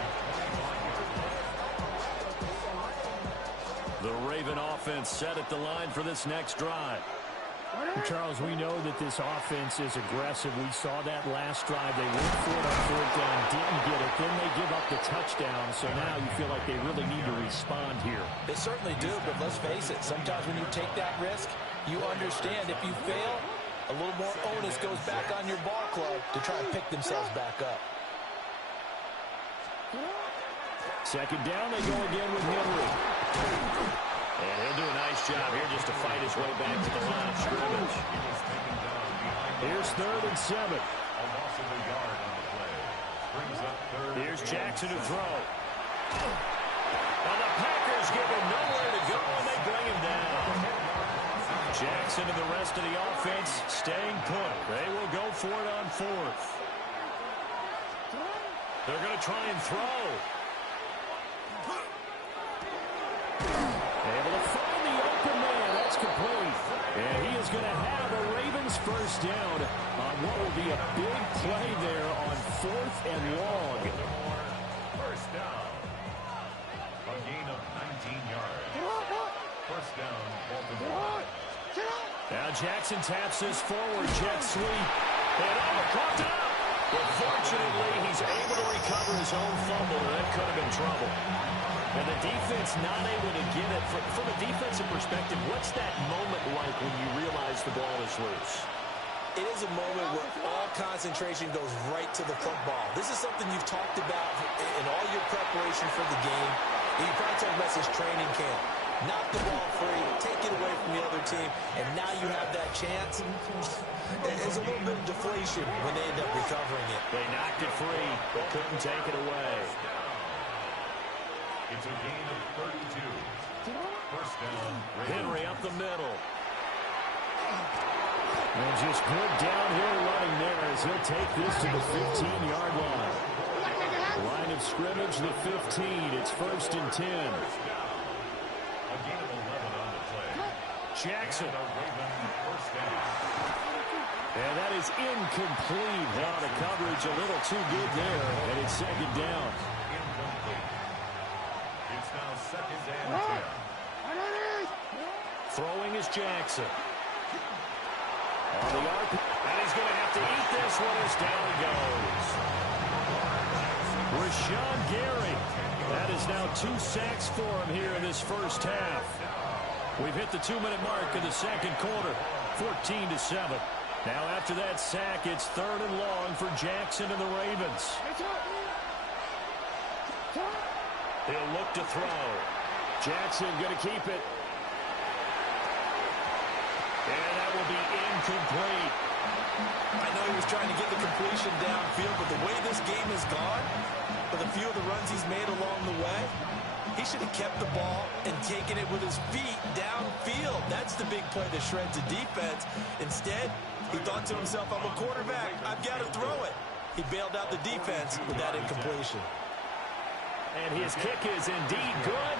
The Raven offense set at the line for this next drive. Charles, we know that this offense is aggressive. We saw that last drive. They went for it on 4th down, didn't get it. Then they give up the touchdown. So now you feel like they really need to respond here. They certainly do, but let's face it. Sometimes when you take that risk, you understand if you fail, a little more onus goes back on your ball club to try and pick themselves back up. Second down, they go again with Henry. And he'll do a nice job here just to fight his way back to the line of scrimmage. Here's 3rd and 7. Here's Jackson to throw. And the Packers give him nowhere to go, and they bring him down. Jackson and the rest of the offense staying put. They will go for it on 4th. They're going to try and throw. Able to find the open man. That's complete. And he is going to have a Ravens first down on what will be a big play there on 4th and long. First down. A gain of 19 yards. First down, Baltimore. Now Jackson taps this forward jet sweep. And caught it up. But fortunately, he's able to recover his own fumble, and that could have been trouble. And the defense not able to get it. From a defensive perspective, what's that moment like when you realize the ball is loose? It is a moment where all concentration goes right to the football. This is something you've talked about in all your preparation for the game. And you probably talked about this training camp. Knock the ball free, take it away from the other team, and now you have that chance. There's a little bit of deflation when they end up recovering it. They knocked it free, but couldn't take it away. It's a gain of 32. First down. Henry up the middle. And just good downhill running there as he'll take this to the 15-yard line. Line of scrimmage, the 15. It's 1st and 10. A gain of 11 on the play. Jackson. First down. And that is incomplete. Out of coverage, a little too good there. And it's 2nd down. Incomplete. It's now 2nd and 10. Throwing is Jackson. On the arc. And he's going to have to eat this one as down he goes. Rashawn Gary. That is now 2 sacks for him here in this first half. We've hit the 2-minute mark in the second quarter. 14-7. Now after that sack, it's 3rd and long for Jackson and the Ravens. He'll look to throw. Jackson going to keep it. And that will be incomplete. I know he was trying to get the completion downfield, but the way this game has gone, with a few of the runs he's made along the way, he should have kept the ball and taken it with his feet downfield. That's the big play that shreds the defense. Instead, he thought to himself, I'm a quarterback, I've got to throw it. He bailed out the defense with that incompletion. And his kick is indeed good.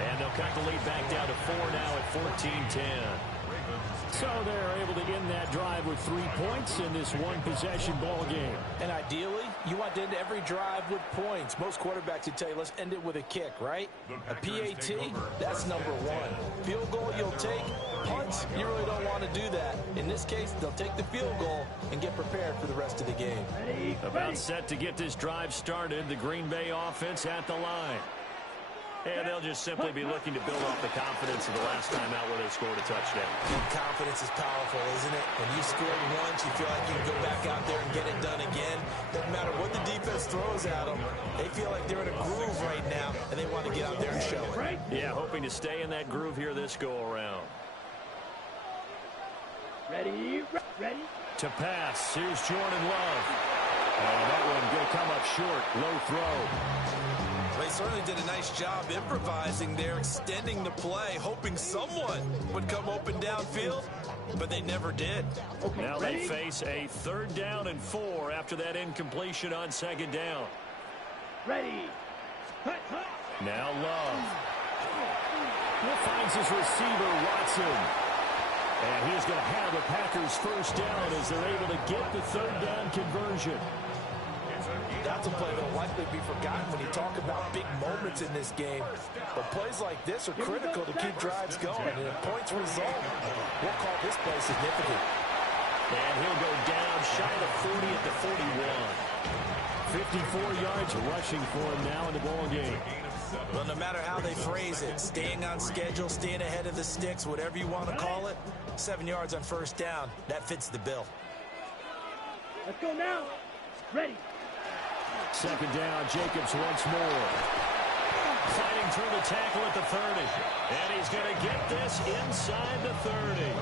And they'll cut the lead back down to 4 now at 14-10. So they're able to end that drive with 3 points in this one-possession ball game. And ideally, you want to end every drive with points. Most quarterbacks would tell you, let's end it with a kick, right? A PAT, that's number one. Field goal, you'll take. Punts, you really don't want to do that. In this case, they'll take the field goal and get prepared for the rest of the game. About set to get this drive started. The Green Bay offense at the line. And they'll just simply be looking to build off the confidence of the last time out where they scored a touchdown. And confidence is powerful, isn't it? When you scored once, you feel like you can go back out there and get it done again. Doesn't matter what the defense throws at them. They feel like they're in a groove right now, and they want to get out there and show it. Yeah, hoping to stay in that groove here this go-around. Ready. To pass, here's Jordan Love. And that one going to come up short, low throw. They certainly did a nice job improvising there, extending the play, hoping someone would come open downfield, but they never did. Okay, now ready? They face a 3rd down and 4 after that incompletion on 2nd down. Ready. Now Love. He finds his receiver, Watson. And he's going to have the Packers 1st down as they're able to get the 3rd down conversion. That's a play that will likely be forgotten when you talk about big moments in this game. But plays like this are critical to keep drives going. And if points result, we'll call this play significant. And he'll go down shy of 40 at the 41. 54 yards rushing for him now in the ball game. Well, no matter how they phrase it, staying on schedule, staying ahead of the sticks, whatever you want to call it, 7 yards on 1st down, that fits the bill. Let's go now. Ready. 2nd down, Jacobs once more. Fighting through the tackle at the 30. And he's going to get this inside the 30.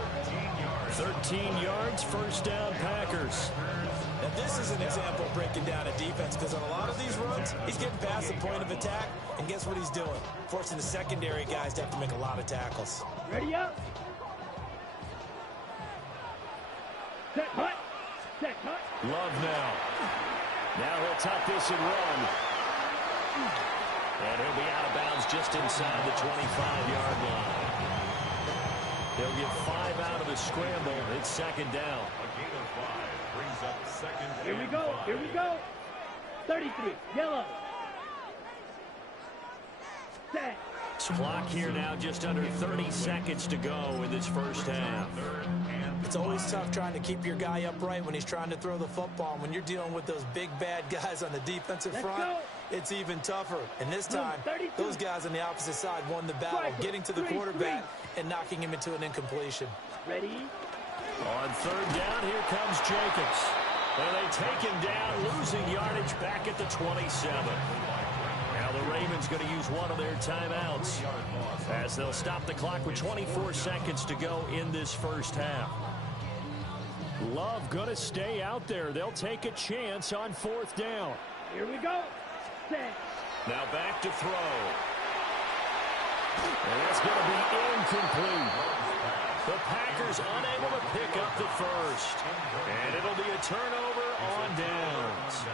13 yards, 1st down, Packers. Now, this is an example of breaking down a defense, because on a lot of these runs, he's getting past the point of attack, and guess what he's doing? Forcing the secondary guys to have to make a lot of tackles. Ready up. Set hut. Love now. Now he'll tuck this and run. And he'll be out of bounds just inside the 25-yard line. They'll get 5 out of the scramble. It's 2nd down. A gain of 5 brings up 2nd Here we and go. 5. Here we go. 33. Yellow. Set. Clock here now, just under 30 seconds to go in this 1st half. It's always tough trying to keep your guy upright when he's trying to throw the football. And when you're dealing with those big, bad guys on the defensive front, it's even tougher. And this time, those guys on the opposite side won the battle, getting to the quarterback and knocking him into an incompletion. Ready? On 3rd down, here comes Jacobs. And they take him down, losing yardage back at the 27. Now the Ravens going to use one of their timeouts as they'll stop the clock with 24 seconds to go in this 1st half. Love going to stay out there. They'll take a chance on 4th down. Here we go. Set. Now back to throw. And that's going to be incomplete. The Packers unable to pick up the 1st. And it'll be a turnover on downs.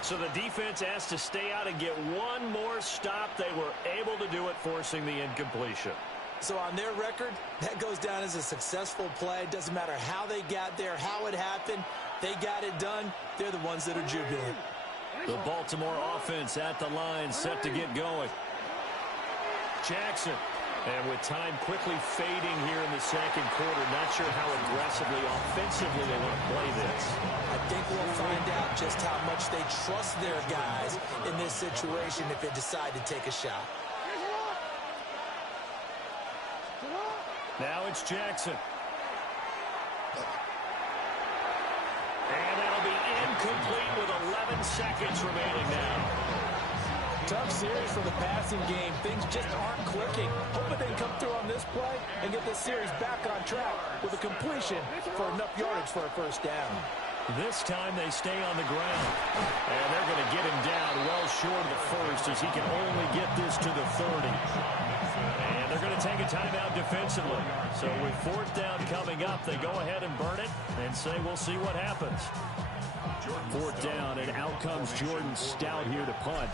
So the defense has to stay out and get one more stop. They were able to do it, forcing the incompletion. So on their record, that goes down as a successful play. It doesn't matter how they got there, how it happened. They got it done. They're the ones that are jubilant. The Baltimore offense at the line, set to get going. Jackson. And with time quickly fading here in the 2nd quarter, not sure how aggressively, offensively they want to play this. I think we'll find out just how much they trust their guys in this situation if they decide to take a shot. Now it's Jackson. And that'll be incomplete with 11 seconds remaining now. Tough series for the passing game. Things just aren't clicking. Hoping they can come through on this play and get this series back on track with a completion for enough yardage for a 1st down. This time they stay on the ground. And they're going to get him down well short of the 1st as he can only get this to the 30. And they're going to take a timeout defensively. So with 4th down coming up, they go ahead and burn it and say we'll see what happens. 4th down, and out comes Jordan Stout here to punt.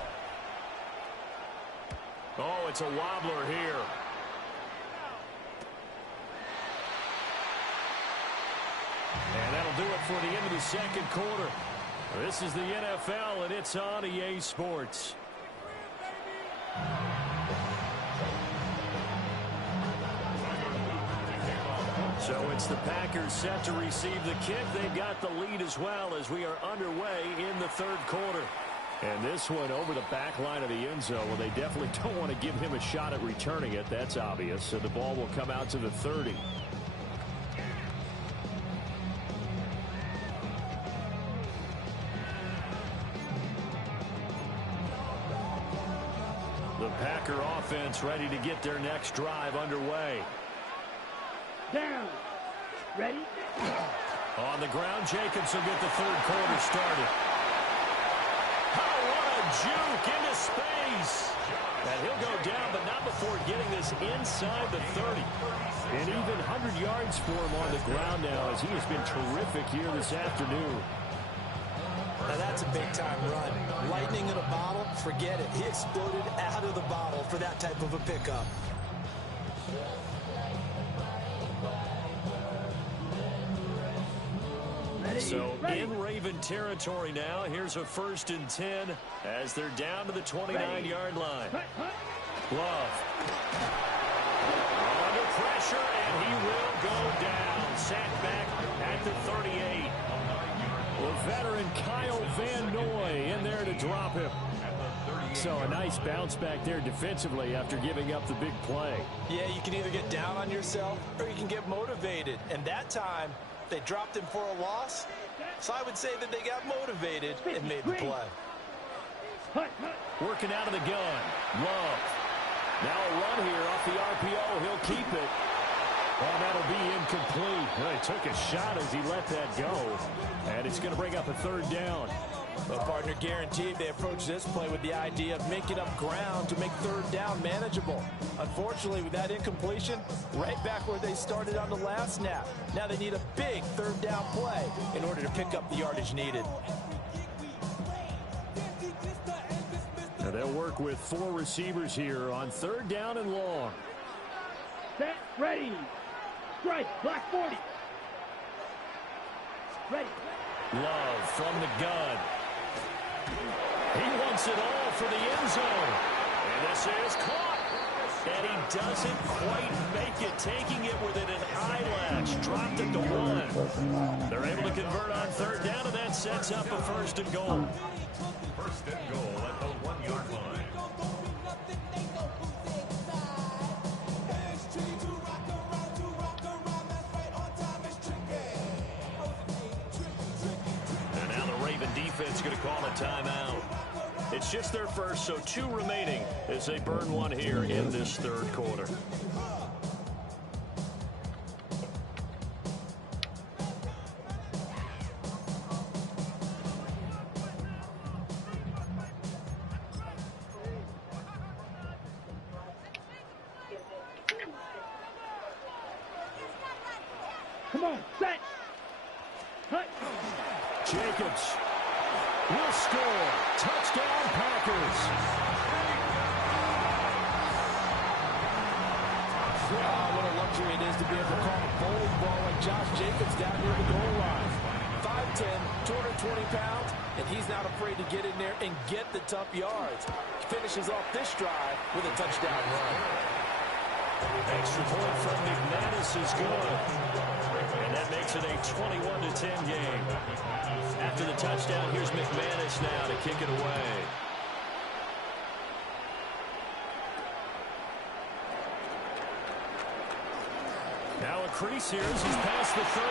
Oh, it's a wobbler here. And that'll do it for the end of the second quarter. This is the NFL, and it's on EA Sports. So it's the Packers set to receive the kick. They've got the lead as well as we are underway in the third quarter. And this one over the back line of the end zone. Well, they definitely don't want to give him a shot at returning it. That's obvious. So the ball will come out to the 30. The Packer offense ready to get their next drive underway. Down. Ready? On the ground, Jacobs will get the third quarter started. Oh, what a juke into space. And he'll go down, but not before getting this inside the 30. And even 100 yards for him on the ground now, as he has been terrific here this afternoon. Now that's a big-time run. Lightning in a bottle, forget it. He exploded out of the bottle for that type of a pickup. So in Raven territory now, here's a 1st and 10 as they're down to the 29-yard line. Love. Under pressure, and he will go down. Sacked back at the 38. The veteran Kyle Van Noy in there to drop him. So a nice bounce back there defensively after giving up the big play. Yeah, you can either get down on yourself or you can get motivated. And that time, they dropped him for a loss. So I would say that they got motivated and made the play. Working out of the gun. Love. Now a run here off the RPO. He'll keep it. Well, that'll be incomplete. Well, he took a shot as he let that go. And it's going to bring up a 3rd down. Well, partner, guaranteed they approach this play with the idea of making up ground to make 3rd down manageable. Unfortunately, with that incompletion, right back where they started on the last snap. Now they need a big 3rd down play in order to pick up the yardage needed. Now they'll work with 4 receivers here on 3rd down and long. Set, ready. Strike, black 40. Ready. Love from the gun. He wants it all for the end zone. And this is caught. And he doesn't quite make it, taking it within an eyelash. Dropped it to 1. They're able to convert on 3rd down, and that sets up a 1st and goal. 1st and goal at the 1-yard line. Defense going to call a timeout. It's just their first, so 2 remaining as they burn 1 here in this 3rd quarter. Come on, set. Cut. Jacobs will score. Touchdown, Packers. What a luxury it is to be able to call a bowling ball like Josh Jacobs down near the goal line. 5'10", 220 pounds, and he's not afraid to get in there and get the tough yards. Finishes off this drive with a touchdown run. Extra point from McManus is good. And that makes it a 21-10 game. After the touchdown, here's McManus now to kick it away. Now a crease here as he's past the 30.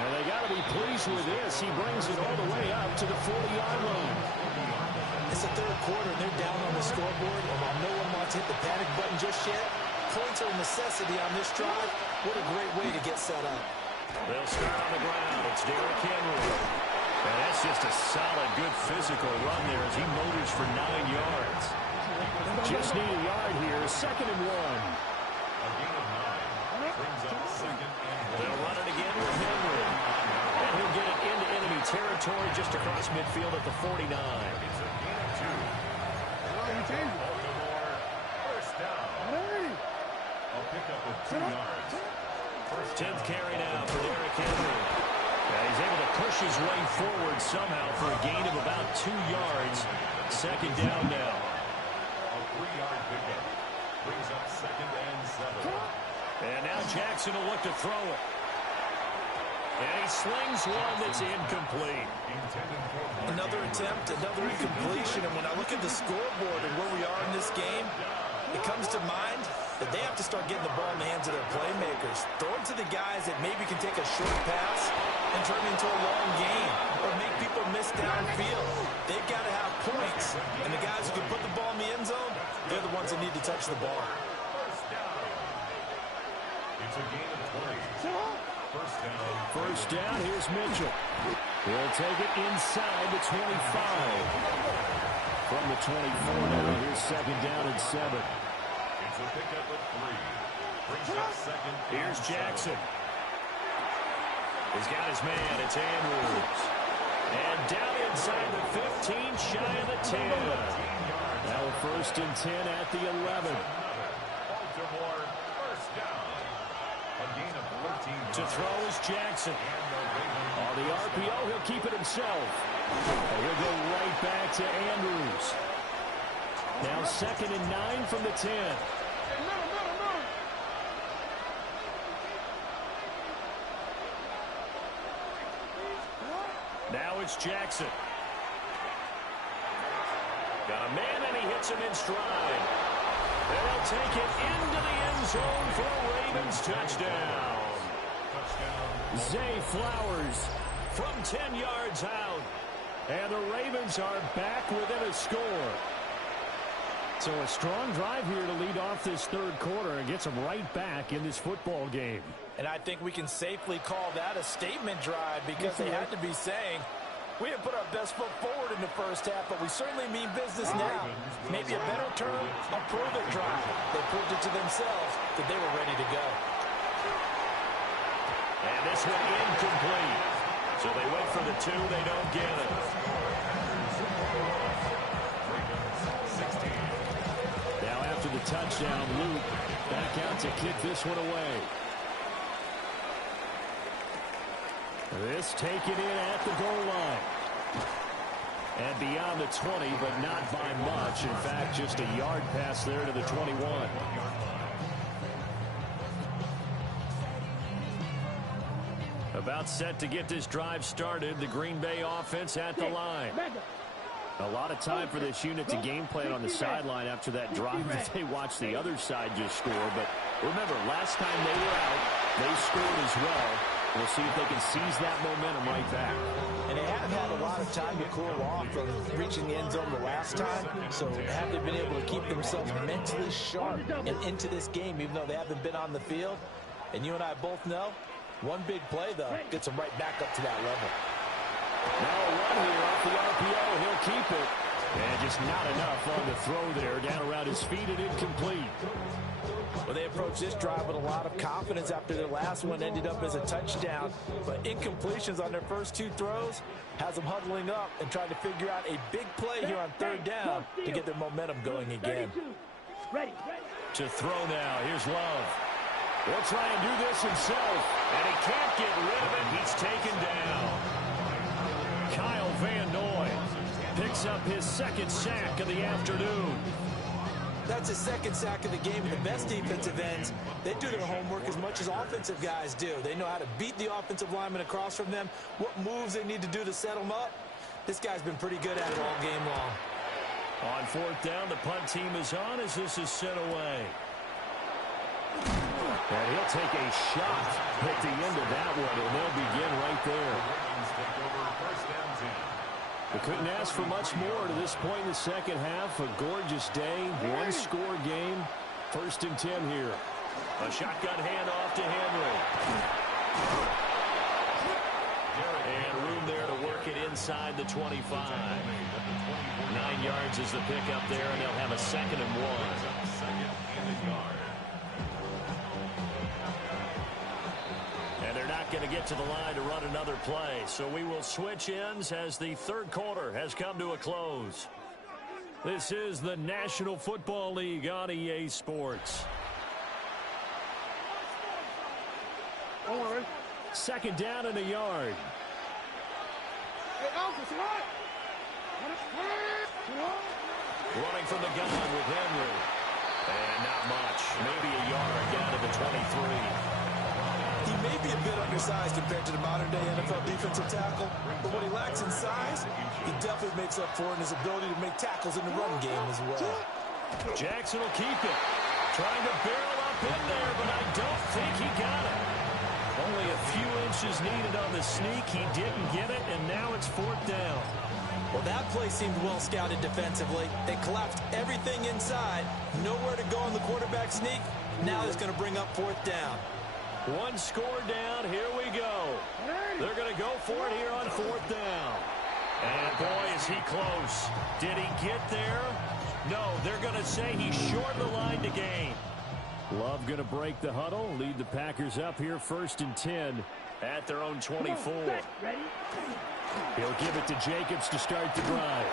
And they got to be pleased with this. He brings it all the way up to the 40-yard line. It's the 3rd quarter, and they're down on the scoreboard. And while no one wants to hit the panic button just yet, points are a necessity on this drive. What a great way to get set up. They'll start on the ground. It's Derrick Henry. And that's just a solid, good physical run there as he motors for 9 yards. Just need a yard here. 2nd and 1. A gain of 9 brings up 2nd and 1. They'll run it again with Henry. And he'll get it into enemy territory just across midfield at the 49. It's a gain of 2. Baltimore, 1st down. I'll pick up with 2 yards. 10th carry now for Derrick Henry. He's able to push his way forward somehow for a gain of about 2 yards. Second down now. A 3-yard pickup brings up 2nd and 7. And now Jackson will look to throw it. And he slings one that's incomplete. Another attempt, another incompletion. And when I look at the scoreboard and where we are in this game, it comes to mind that they have to start getting the ball in the hands of their playmakers. Throw it to the guys that maybe can take a short pass and turn it into a long game or make people miss downfield. They've got to have points. And the guys who can put the ball in the end zone, they're the ones that need to touch the ball. It's a gain of 20. First down, here's Mitchell. He'll take it inside the 25. From the 24 now, here's 2nd down and 7. It's a pickup of 3. Brings up 2nd. Here's Jackson. He's got his man. It's Andrews. And down inside the 15, shy of the 10. Now a 1st and 10 at the 11. Baltimore, first down. A gain of 14. To throw is Jackson. On the RPO, he'll keep it himself. And he'll go right back to Andrews. Now 2nd and 9 from the 10. Now it's Jackson. Got a man, and he hits him in stride. And he'll take it into the end zone for a Ravens touchdown. Zay Flowers from 10 yards out. And the Ravens are back within a score. So a strong drive here to lead off this 3rd quarter and gets them right back in this football game. And I think we can safely call that a statement drive because they had to be saying, we didn't put our best foot forward in the first half, but we certainly mean business now. Maybe a better term, a prove-it drive. They proved it to themselves that they were ready to go. And this one incomplete. So they went for the 2, they don't get it. Now after the touchdown, Luke back out to kick this one away. This taken in at the goal line. And beyond the 20, but not by much. In fact, just a yard pass there to the 21. About set to get this drive started. The Green Bay offense at the line. A lot of time for this unit to game plan on the sideline after that drive that they watched the other side just score. But remember, last time they were out, they scored as well. We'll see if they can seize that momentum right back. And they have had a lot of time to cool off from reaching the end zone the last time. So have they been able to keep themselves mentally sharp and into this game, even though they haven't been on the field? And you and I both know, one big play, though, gets them right back up to that level. Now a run here off the RPO. He'll keep it. And just not enough on the throw there. Down around his feet and incomplete. Well, they approached this drive with a lot of confidence after their last one ended up as a touchdown. But incompletions on their first 2 throws has them huddling up and trying to figure out a big play here on 3rd down to get their momentum going again. To throw now. Here's Love. He'll try and do this himself. And he can't get rid of it. He's taken down. Kyle Van Noy picks up his 2nd sack of the afternoon. That's his 2nd sack of the game. And the best defensive ends, they do their homework as much as offensive guys do. They know how to beat the offensive lineman across from them, what moves they need to do to set them up. This guy's been pretty good at it all game long. On 4th down, the punt team is on as this is sent away. And he'll take a shot at the end of that one, and they'll begin right there. We couldn't ask for much more to this point in the second half. A gorgeous day, one-score game. 1st and 10 here. A shotgun handoff to Henry. And room there to work it inside the 25. 9 yards is the pickup there, and they'll have a 2nd and 1. And they're not going to get to the line to run another play. So we will switch ends as the 3rd quarter has come to a close. This is the National Football League on EA Sports. Second down and a yard. Running from the gun with Henry. And not much. Maybe a yard down to the 23. He may be a bit undersized compared to the modern-day NFL defensive tackle, but what he lacks in size, he definitely makes up for in his ability to make tackles in the run game as well. Jackson will keep it. Trying to barrel up in there, but I don't think he got it. Only a few inches needed on the sneak. He didn't get it, and now it's fourth down. Well, that play seemed well scouted defensively. They collapsed everything inside. Nowhere to go in the quarterback sneak. Now it's going to bring up fourth down. One score down. Here we go. They're going to go for it here on fourth down. And, boy, is he close. Did he get there? No, they're going to say he's short of the line to gain. Love going to break the huddle, lead the Packers up here first and 10 at their own 24. He'll give it to Jacobs to start the drive.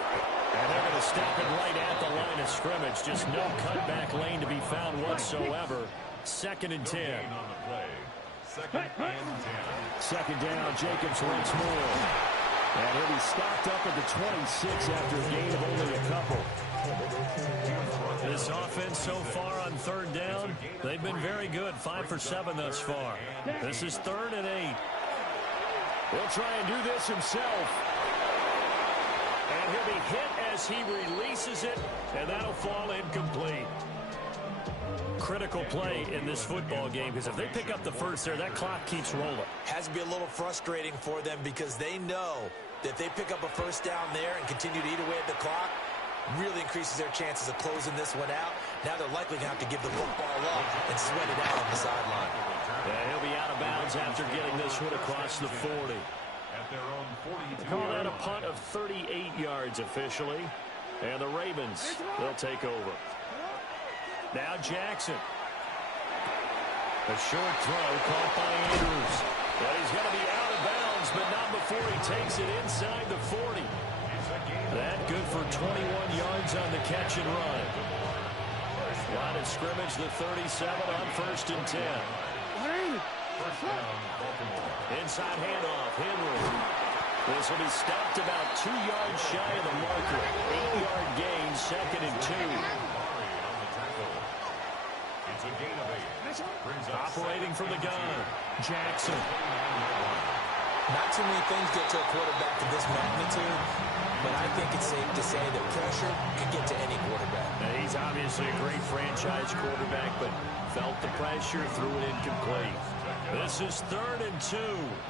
And they're going to stop it right at the line of scrimmage. Just no cutback lane to be found whatsoever. Second and 10. Second down, Jacobs once more. And he'll be stopped up at the 26 after a gain of only a couple. This offense so far on third down, they've been very good. 5 for 7 thus far. This is 3rd and 8. He'll try and do this himself. And he'll be hit as he releases it, and that'll fall incomplete. Critical play in this football game, because if they pick up the first there, that clock keeps rolling. Has to be a little frustrating for them because they know that if they pick up a first down there and continue to eat away at the clock, really increases their chances of closing this one out. Now they're likely going to have to give the football up and sweat it out on the sideline. Yeah, he'll be out of bounds after getting this one across the 40. Call that a punt of 38 yards officially. And the Ravens, they'll take over. Now Jackson. A short throw caught by Andrews. But he's going to be out of bounds, but not before he takes it inside the 40. That good for 21 yards on the catch and run. Line of scrimmage, the 37 on 1st and 10. Inside handoff, Henry. This will be stopped about 2 yards shy of the marker. 8-yard gain, 2nd and 2. Operating from the gun, Jackson. Not too many things get to a quarterback of this magnitude, but I think it's safe to say that pressure can get to any quarterback. Now, he's obviously a great franchise quarterback, but felt the pressure, threw it incomplete. This is 3rd and 2.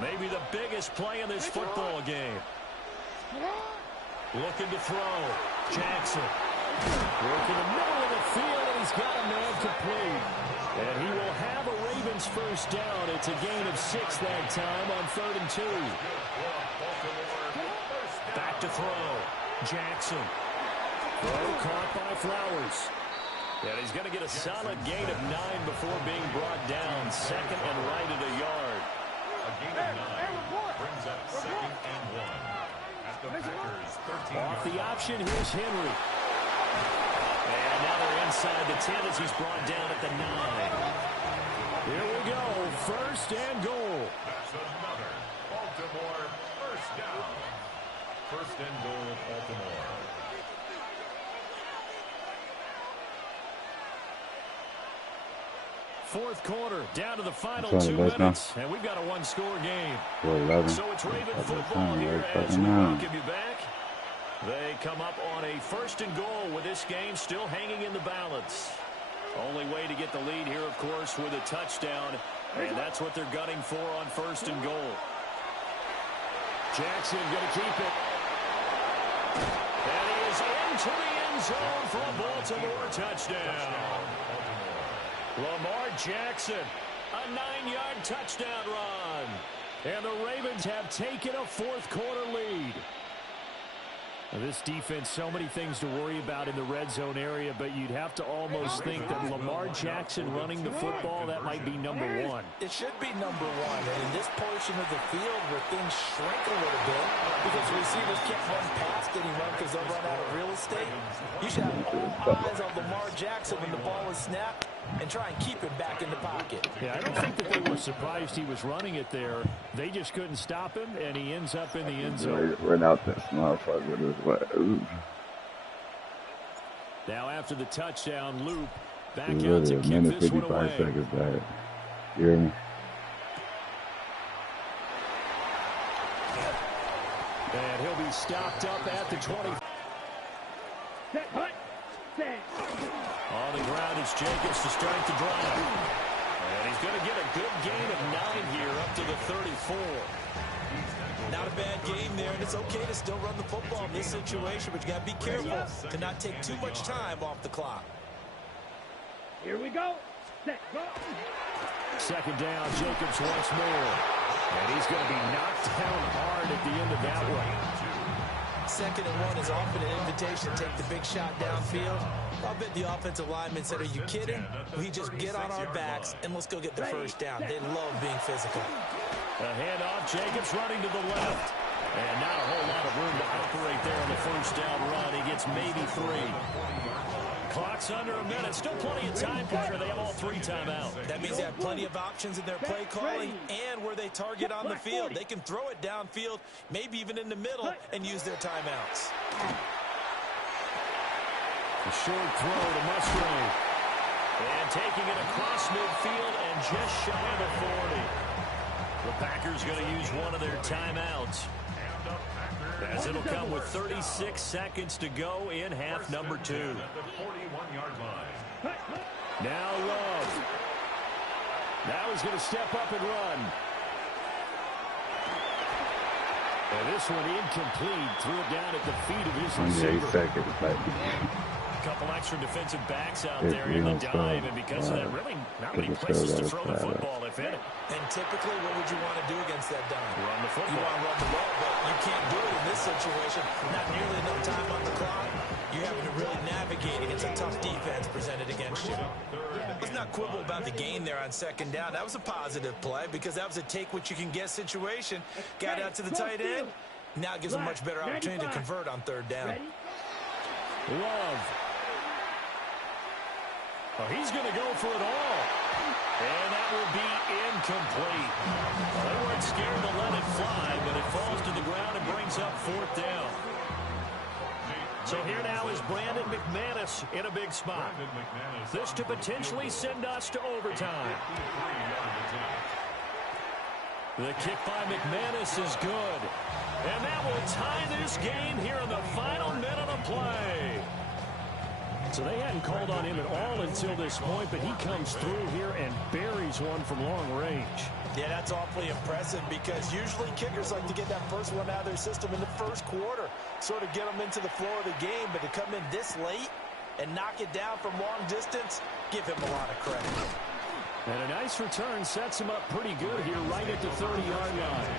Maybe the biggest play in this football game. Looking to throw. Jackson. Working the middle of the field, and he's got a man complete. And he will have a Ravens first down. It's a gain of 6 that time on 3rd and 2. Back to throw. Jackson. Throw caught by Flowers. And he's going to get a solid gain of 9 before being brought down. 2nd and right at a yard. A gain of 9 brings up 2nd and 1. At the Packers 13. Off the option, here's Henry. And now they're inside the 10 as he's brought down at the 9. Here we go, 1st and goal. That's another Baltimore first down. 1st and goal, Baltimore. Fourth quarter, down to the final 2 minutes, and we've got a one-score game. So it's Raven football here as we welcome you back. They come up on a 1st and goal with this game still hanging in the balance. Only way to get the lead here, of course, with a touchdown, and that's what they're gunning for on 1st and goal. Jackson going to keep it. And he is into the end zone for a Baltimore touchdown. Lamar Jackson, a 9-yard touchdown run. And the Ravens have taken a 4th quarter lead. Now, this defense, so many things to worry about in the red zone area, but you'd have to almost think that Lamar Jackson running the football, that might be number 1. It should be number 1. And in this portion of the field where things shrink a little bit because receivers can't run past anyone because they'll run out of real estate, you should have all eyes on Lamar Jackson when the ball is snapped. and try and keep him back in the pocket. Yeah, I don't think that they were surprised he was running it there. They just couldn't stop him, and he ends up in the end zone. Run out this motherfucker this way. Now after the touchdown, Loop back out Really, to a kick minute this one 55 away. seconds back. You hear me? And he'll be stopped up at the 20. Set, hut, set. On the ground, it's Jacobs to start the drive. And he's going to get a good gain of 9 here up to the 34. Not a bad game there, and it's okay to still run the football in this situation, but you got to be careful to not take too much time off the clock. Here we go. Set, go. Second down, Jacobs once more. And he's going to be knocked down hard at the end of that one. 2nd and 1 is often an invitation to take the big shot downfield. I'll bet the offensive lineman said, are you kidding? We just get on our backs and let's go get the first down. They love being physical. A handoff, Jacobs running to the left. And not a whole lot of room to operate there on the first down run. He gets maybe 3. Clock's under a minute. Still plenty of time, Parker. They have all 3 timeouts. That means they have plenty of options in their play calling and where they target on the field. They can throw it downfield, maybe even in the middle, and use their timeouts. A short throw to Musgrave. And taking it across midfield and just shy of the 40. The Packers going to use one of their timeouts, as it'll come with 36 seconds to go in half number 2. Now Love. Now he's going to step up and run. And this one incomplete. Threw it down at the feet of his 28 receiver. seconds, baby. A couple extra defensive backs out there in the dive, and because of that, really not many places to throw the football, if any. And typically, what would you want to do against that dive? Run the football. You want to run the ball, but you can't do it in this situation. Not nearly enough time on the clock. You're having to really navigate against a tough defense presented against you. Let's not quibble about the gain there on 2nd down. That was a positive play because that was a take-what-you-can-get situation. Got out to the tight end. Now it gives them a much better opportunity to convert on 3rd down. Love. Oh, he's going to go for it all. And that will be incomplete. Well, they weren't scared to let it fly, but it falls to the ground and brings up 4th down. So here now is Brandon McManus in a big spot. This to potentially send us to overtime. The kick by McManus is good. And that will tie this game here in the final minute of play. So they hadn't called on him at all until this point, but he comes through here and buries one from long range. Yeah, that's awfully impressive because usually kickers like to get that first one out of their system in the first quarter, sort of get them into the flow of the game, but to come in this late and knock it down from long distance, give him a lot of credit. And a nice return sets him up pretty good here right at the 30-yard line.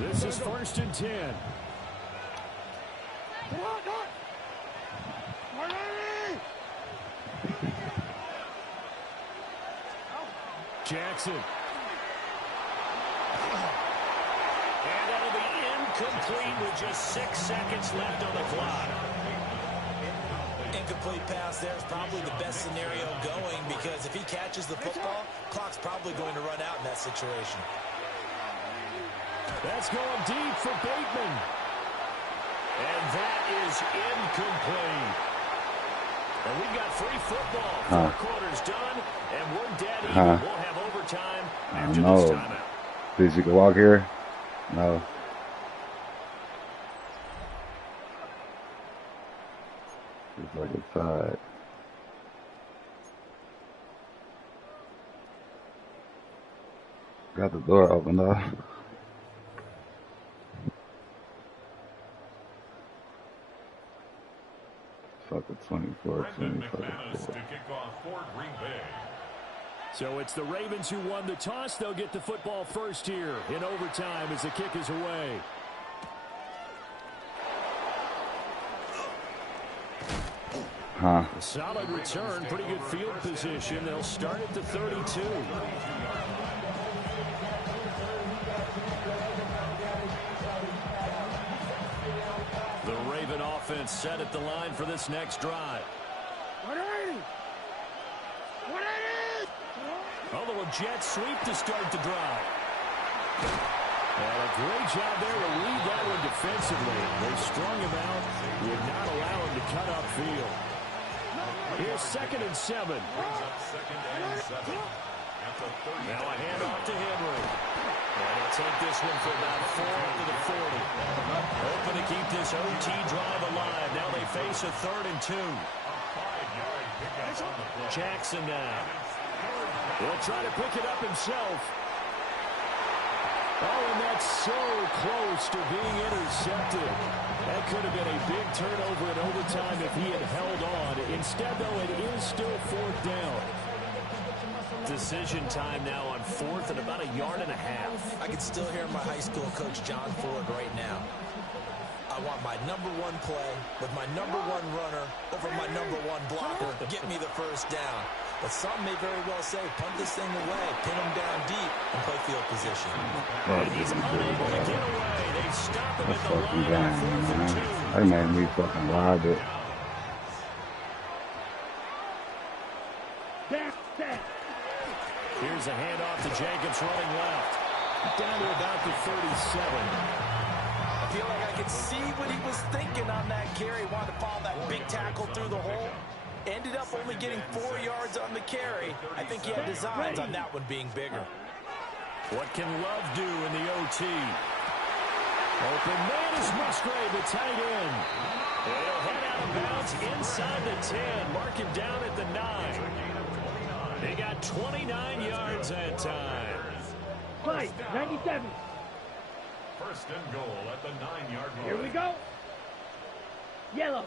This is 1st and 10. Jackson. And that'll be incomplete with just 6 seconds left on the clock. Incomplete pass there is probably the best scenario going because if he catches the football, clock's probably going to run out in that situation. That's going deep for Bateman. And that is incomplete. And we've got free football. 4 quarters done, and we're dead even. We'll have overtime after this timeout. Did you go walk here? No. It's like a side. Got the door open though. Fuck it, 24, 24. So it's the Ravens who won the toss. They'll get the football first here in overtime as the kick is away. A solid return, pretty good field position. They'll start at the 32. offense set at the line for this next drive. 180. 180. A little jet sweep to start the drive. And a great job there to read that one defensively. They strung him out, would not allow him to cut upfield. Here's 2nd and 7. Now a handoff to Henry. And he'll take this one for about 4 to the 40. Hoping to keep this OT drive alive. Now they face a 3rd and 2. Jackson now. He'll try to pick it up himself. Oh, and that's so close to being intercepted. That could have been a big turnover in overtime if he had held on. Instead, though, it is still 4th down. Decision time now on 4th and about 1.5 yards. I can still hear my high school coach, John Ford, right now. I want my #1 play with my #1 runner over my #1 blocker. Get me the 1st down. But some may very well say, punt this thing away, pin him down deep, and play field position. And he's unable to get away. They stop him at the Fucking line on game, 4th and 2. man. That made me fucking rob it. Here's a handoff to Jacobs running left. Down to about the 37. I feel like I could see what he was thinking on that carry. Wanted to follow that big tackle through the hole. Ended up only getting 4 yards on the carry. I think he had designs on that one being bigger. What can Love do in the OT? Open man is Musgrave, the tight end. He'll head out of bounds inside the 10. Mark him down at the 9. They got 29 yards that time. 97. 1st and goal at the 9-yard line. Here we go. Yellow.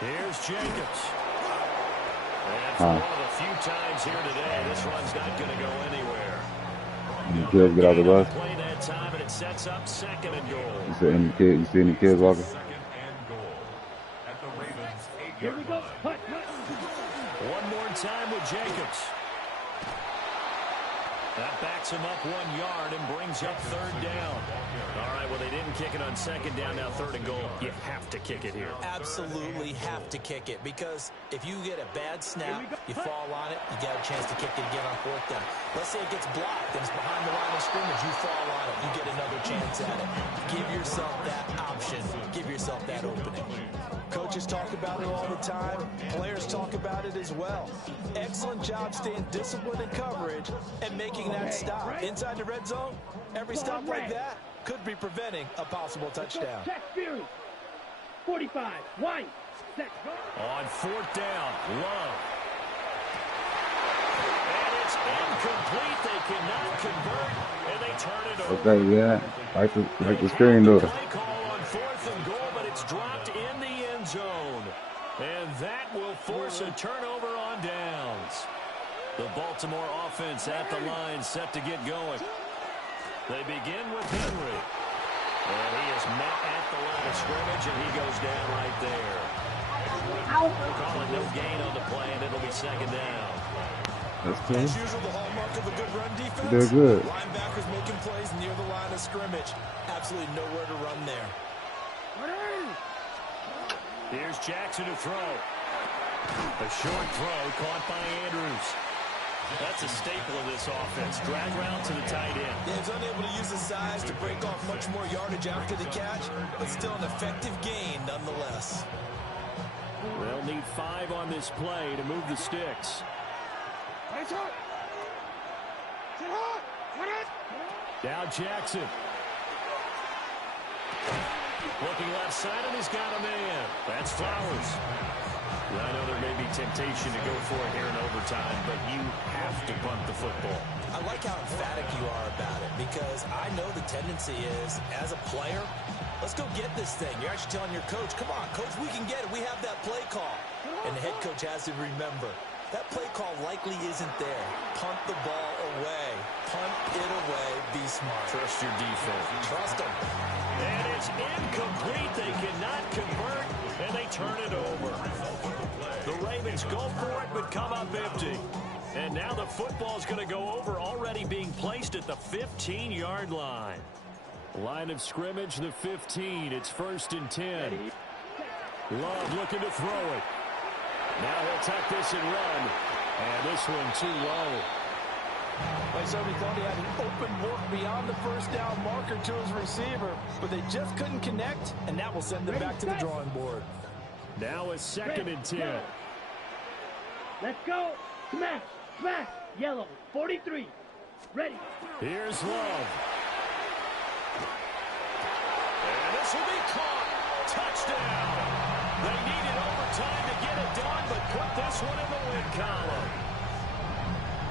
Here's Jacobs. And for one of the few times here today, this run's not going to go anywhere. Any kids get out of the bus? Play that time, and it sets up 2nd and goal. You see any kids walking? 2nd and goal at the Ravens 8-yard Here we go. line. One more time with Jacobs. That backs him up 1 yard and brings up 3rd down. All right, well, they didn't kick it on 2nd down, now 3rd and goal. You have to kick it here. Absolutely have to kick it, because if you get a bad snap, you fall on it, you got a chance to kick it again on 4th down. Let's say it gets blocked and it's behind the line of scrimmage, you fall on it, you get another chance at it. Give yourself that option. Give yourself that opening. Coaches talk about it all the time. Players talk about it as well. Excellent job staying disciplined in coverage and making that stop. Inside the red zone, every stop like that could be preventing a possible touchdown. Check Fury. 45. White. Set. On 4th down, Love. And it's incomplete. They cannot convert, and they turn it over. Okay, yeah. Like the screen door. Play call on 4th and goal, but it's dropped in the end zone. And that will force a turnover on downs. The Baltimore offense at the line, set to get going. They begin with Henry. And he is met at the line of scrimmage, and he goes down right there. We'll call it no gain on the play, and it'll be 2nd down. That's cool. As usual, the hallmark of a good run defense. They're good. Linebackers making plays near the line of scrimmage. Absolutely nowhere to run there. Here's Jackson to throw. A short throw caught by Andrews. That's a staple of this offense. Drag route to the tight end. Yeah, he's unable to use his size to break off much more yardage after the catch, but still an effective gain nonetheless. They'll need 5 on this play to move the sticks. Now Jackson. Looking left side, and he's got a man. That's Flowers. I know there may be temptation to go for it here in overtime, but you have to punt the football. I like how emphatic you are about it, because I know the tendency is, as a player, let's go get this thing. You're actually telling your coach, come on, coach, we can get it. We have that play call. And the head coach has to remember, that play call likely isn't there. Punt the ball away. Punt it away. Be smart. Trust your defense. Trust them. And it's incomplete. They cannot convert, and they turn it over. The Ravens go for it, but come up empty. And now the football's going to go over, already being placed at the 15-yard line. Line of scrimmage, the 15. It's 1st and 10. Love looking to throw it. Now he'll tuck this and run. And this one too low. Like somebody thought he had an open look beyond the first down marker to his receiver, but they just couldn't connect, and that will send them back to the drawing board. Now a 2nd and 10. Let's go. Smash. Smash. Yellow. 43. Ready. Here's Love. And this will be caught. Touchdown. They needed overtime to get it done, but put this one in the win column.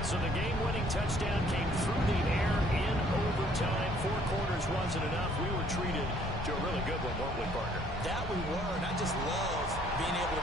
So the game-winning touchdown came through the air in overtime. 4 quarters wasn't enough. We were treated to a really good one, weren't we, partner? That we were, and I just love being able to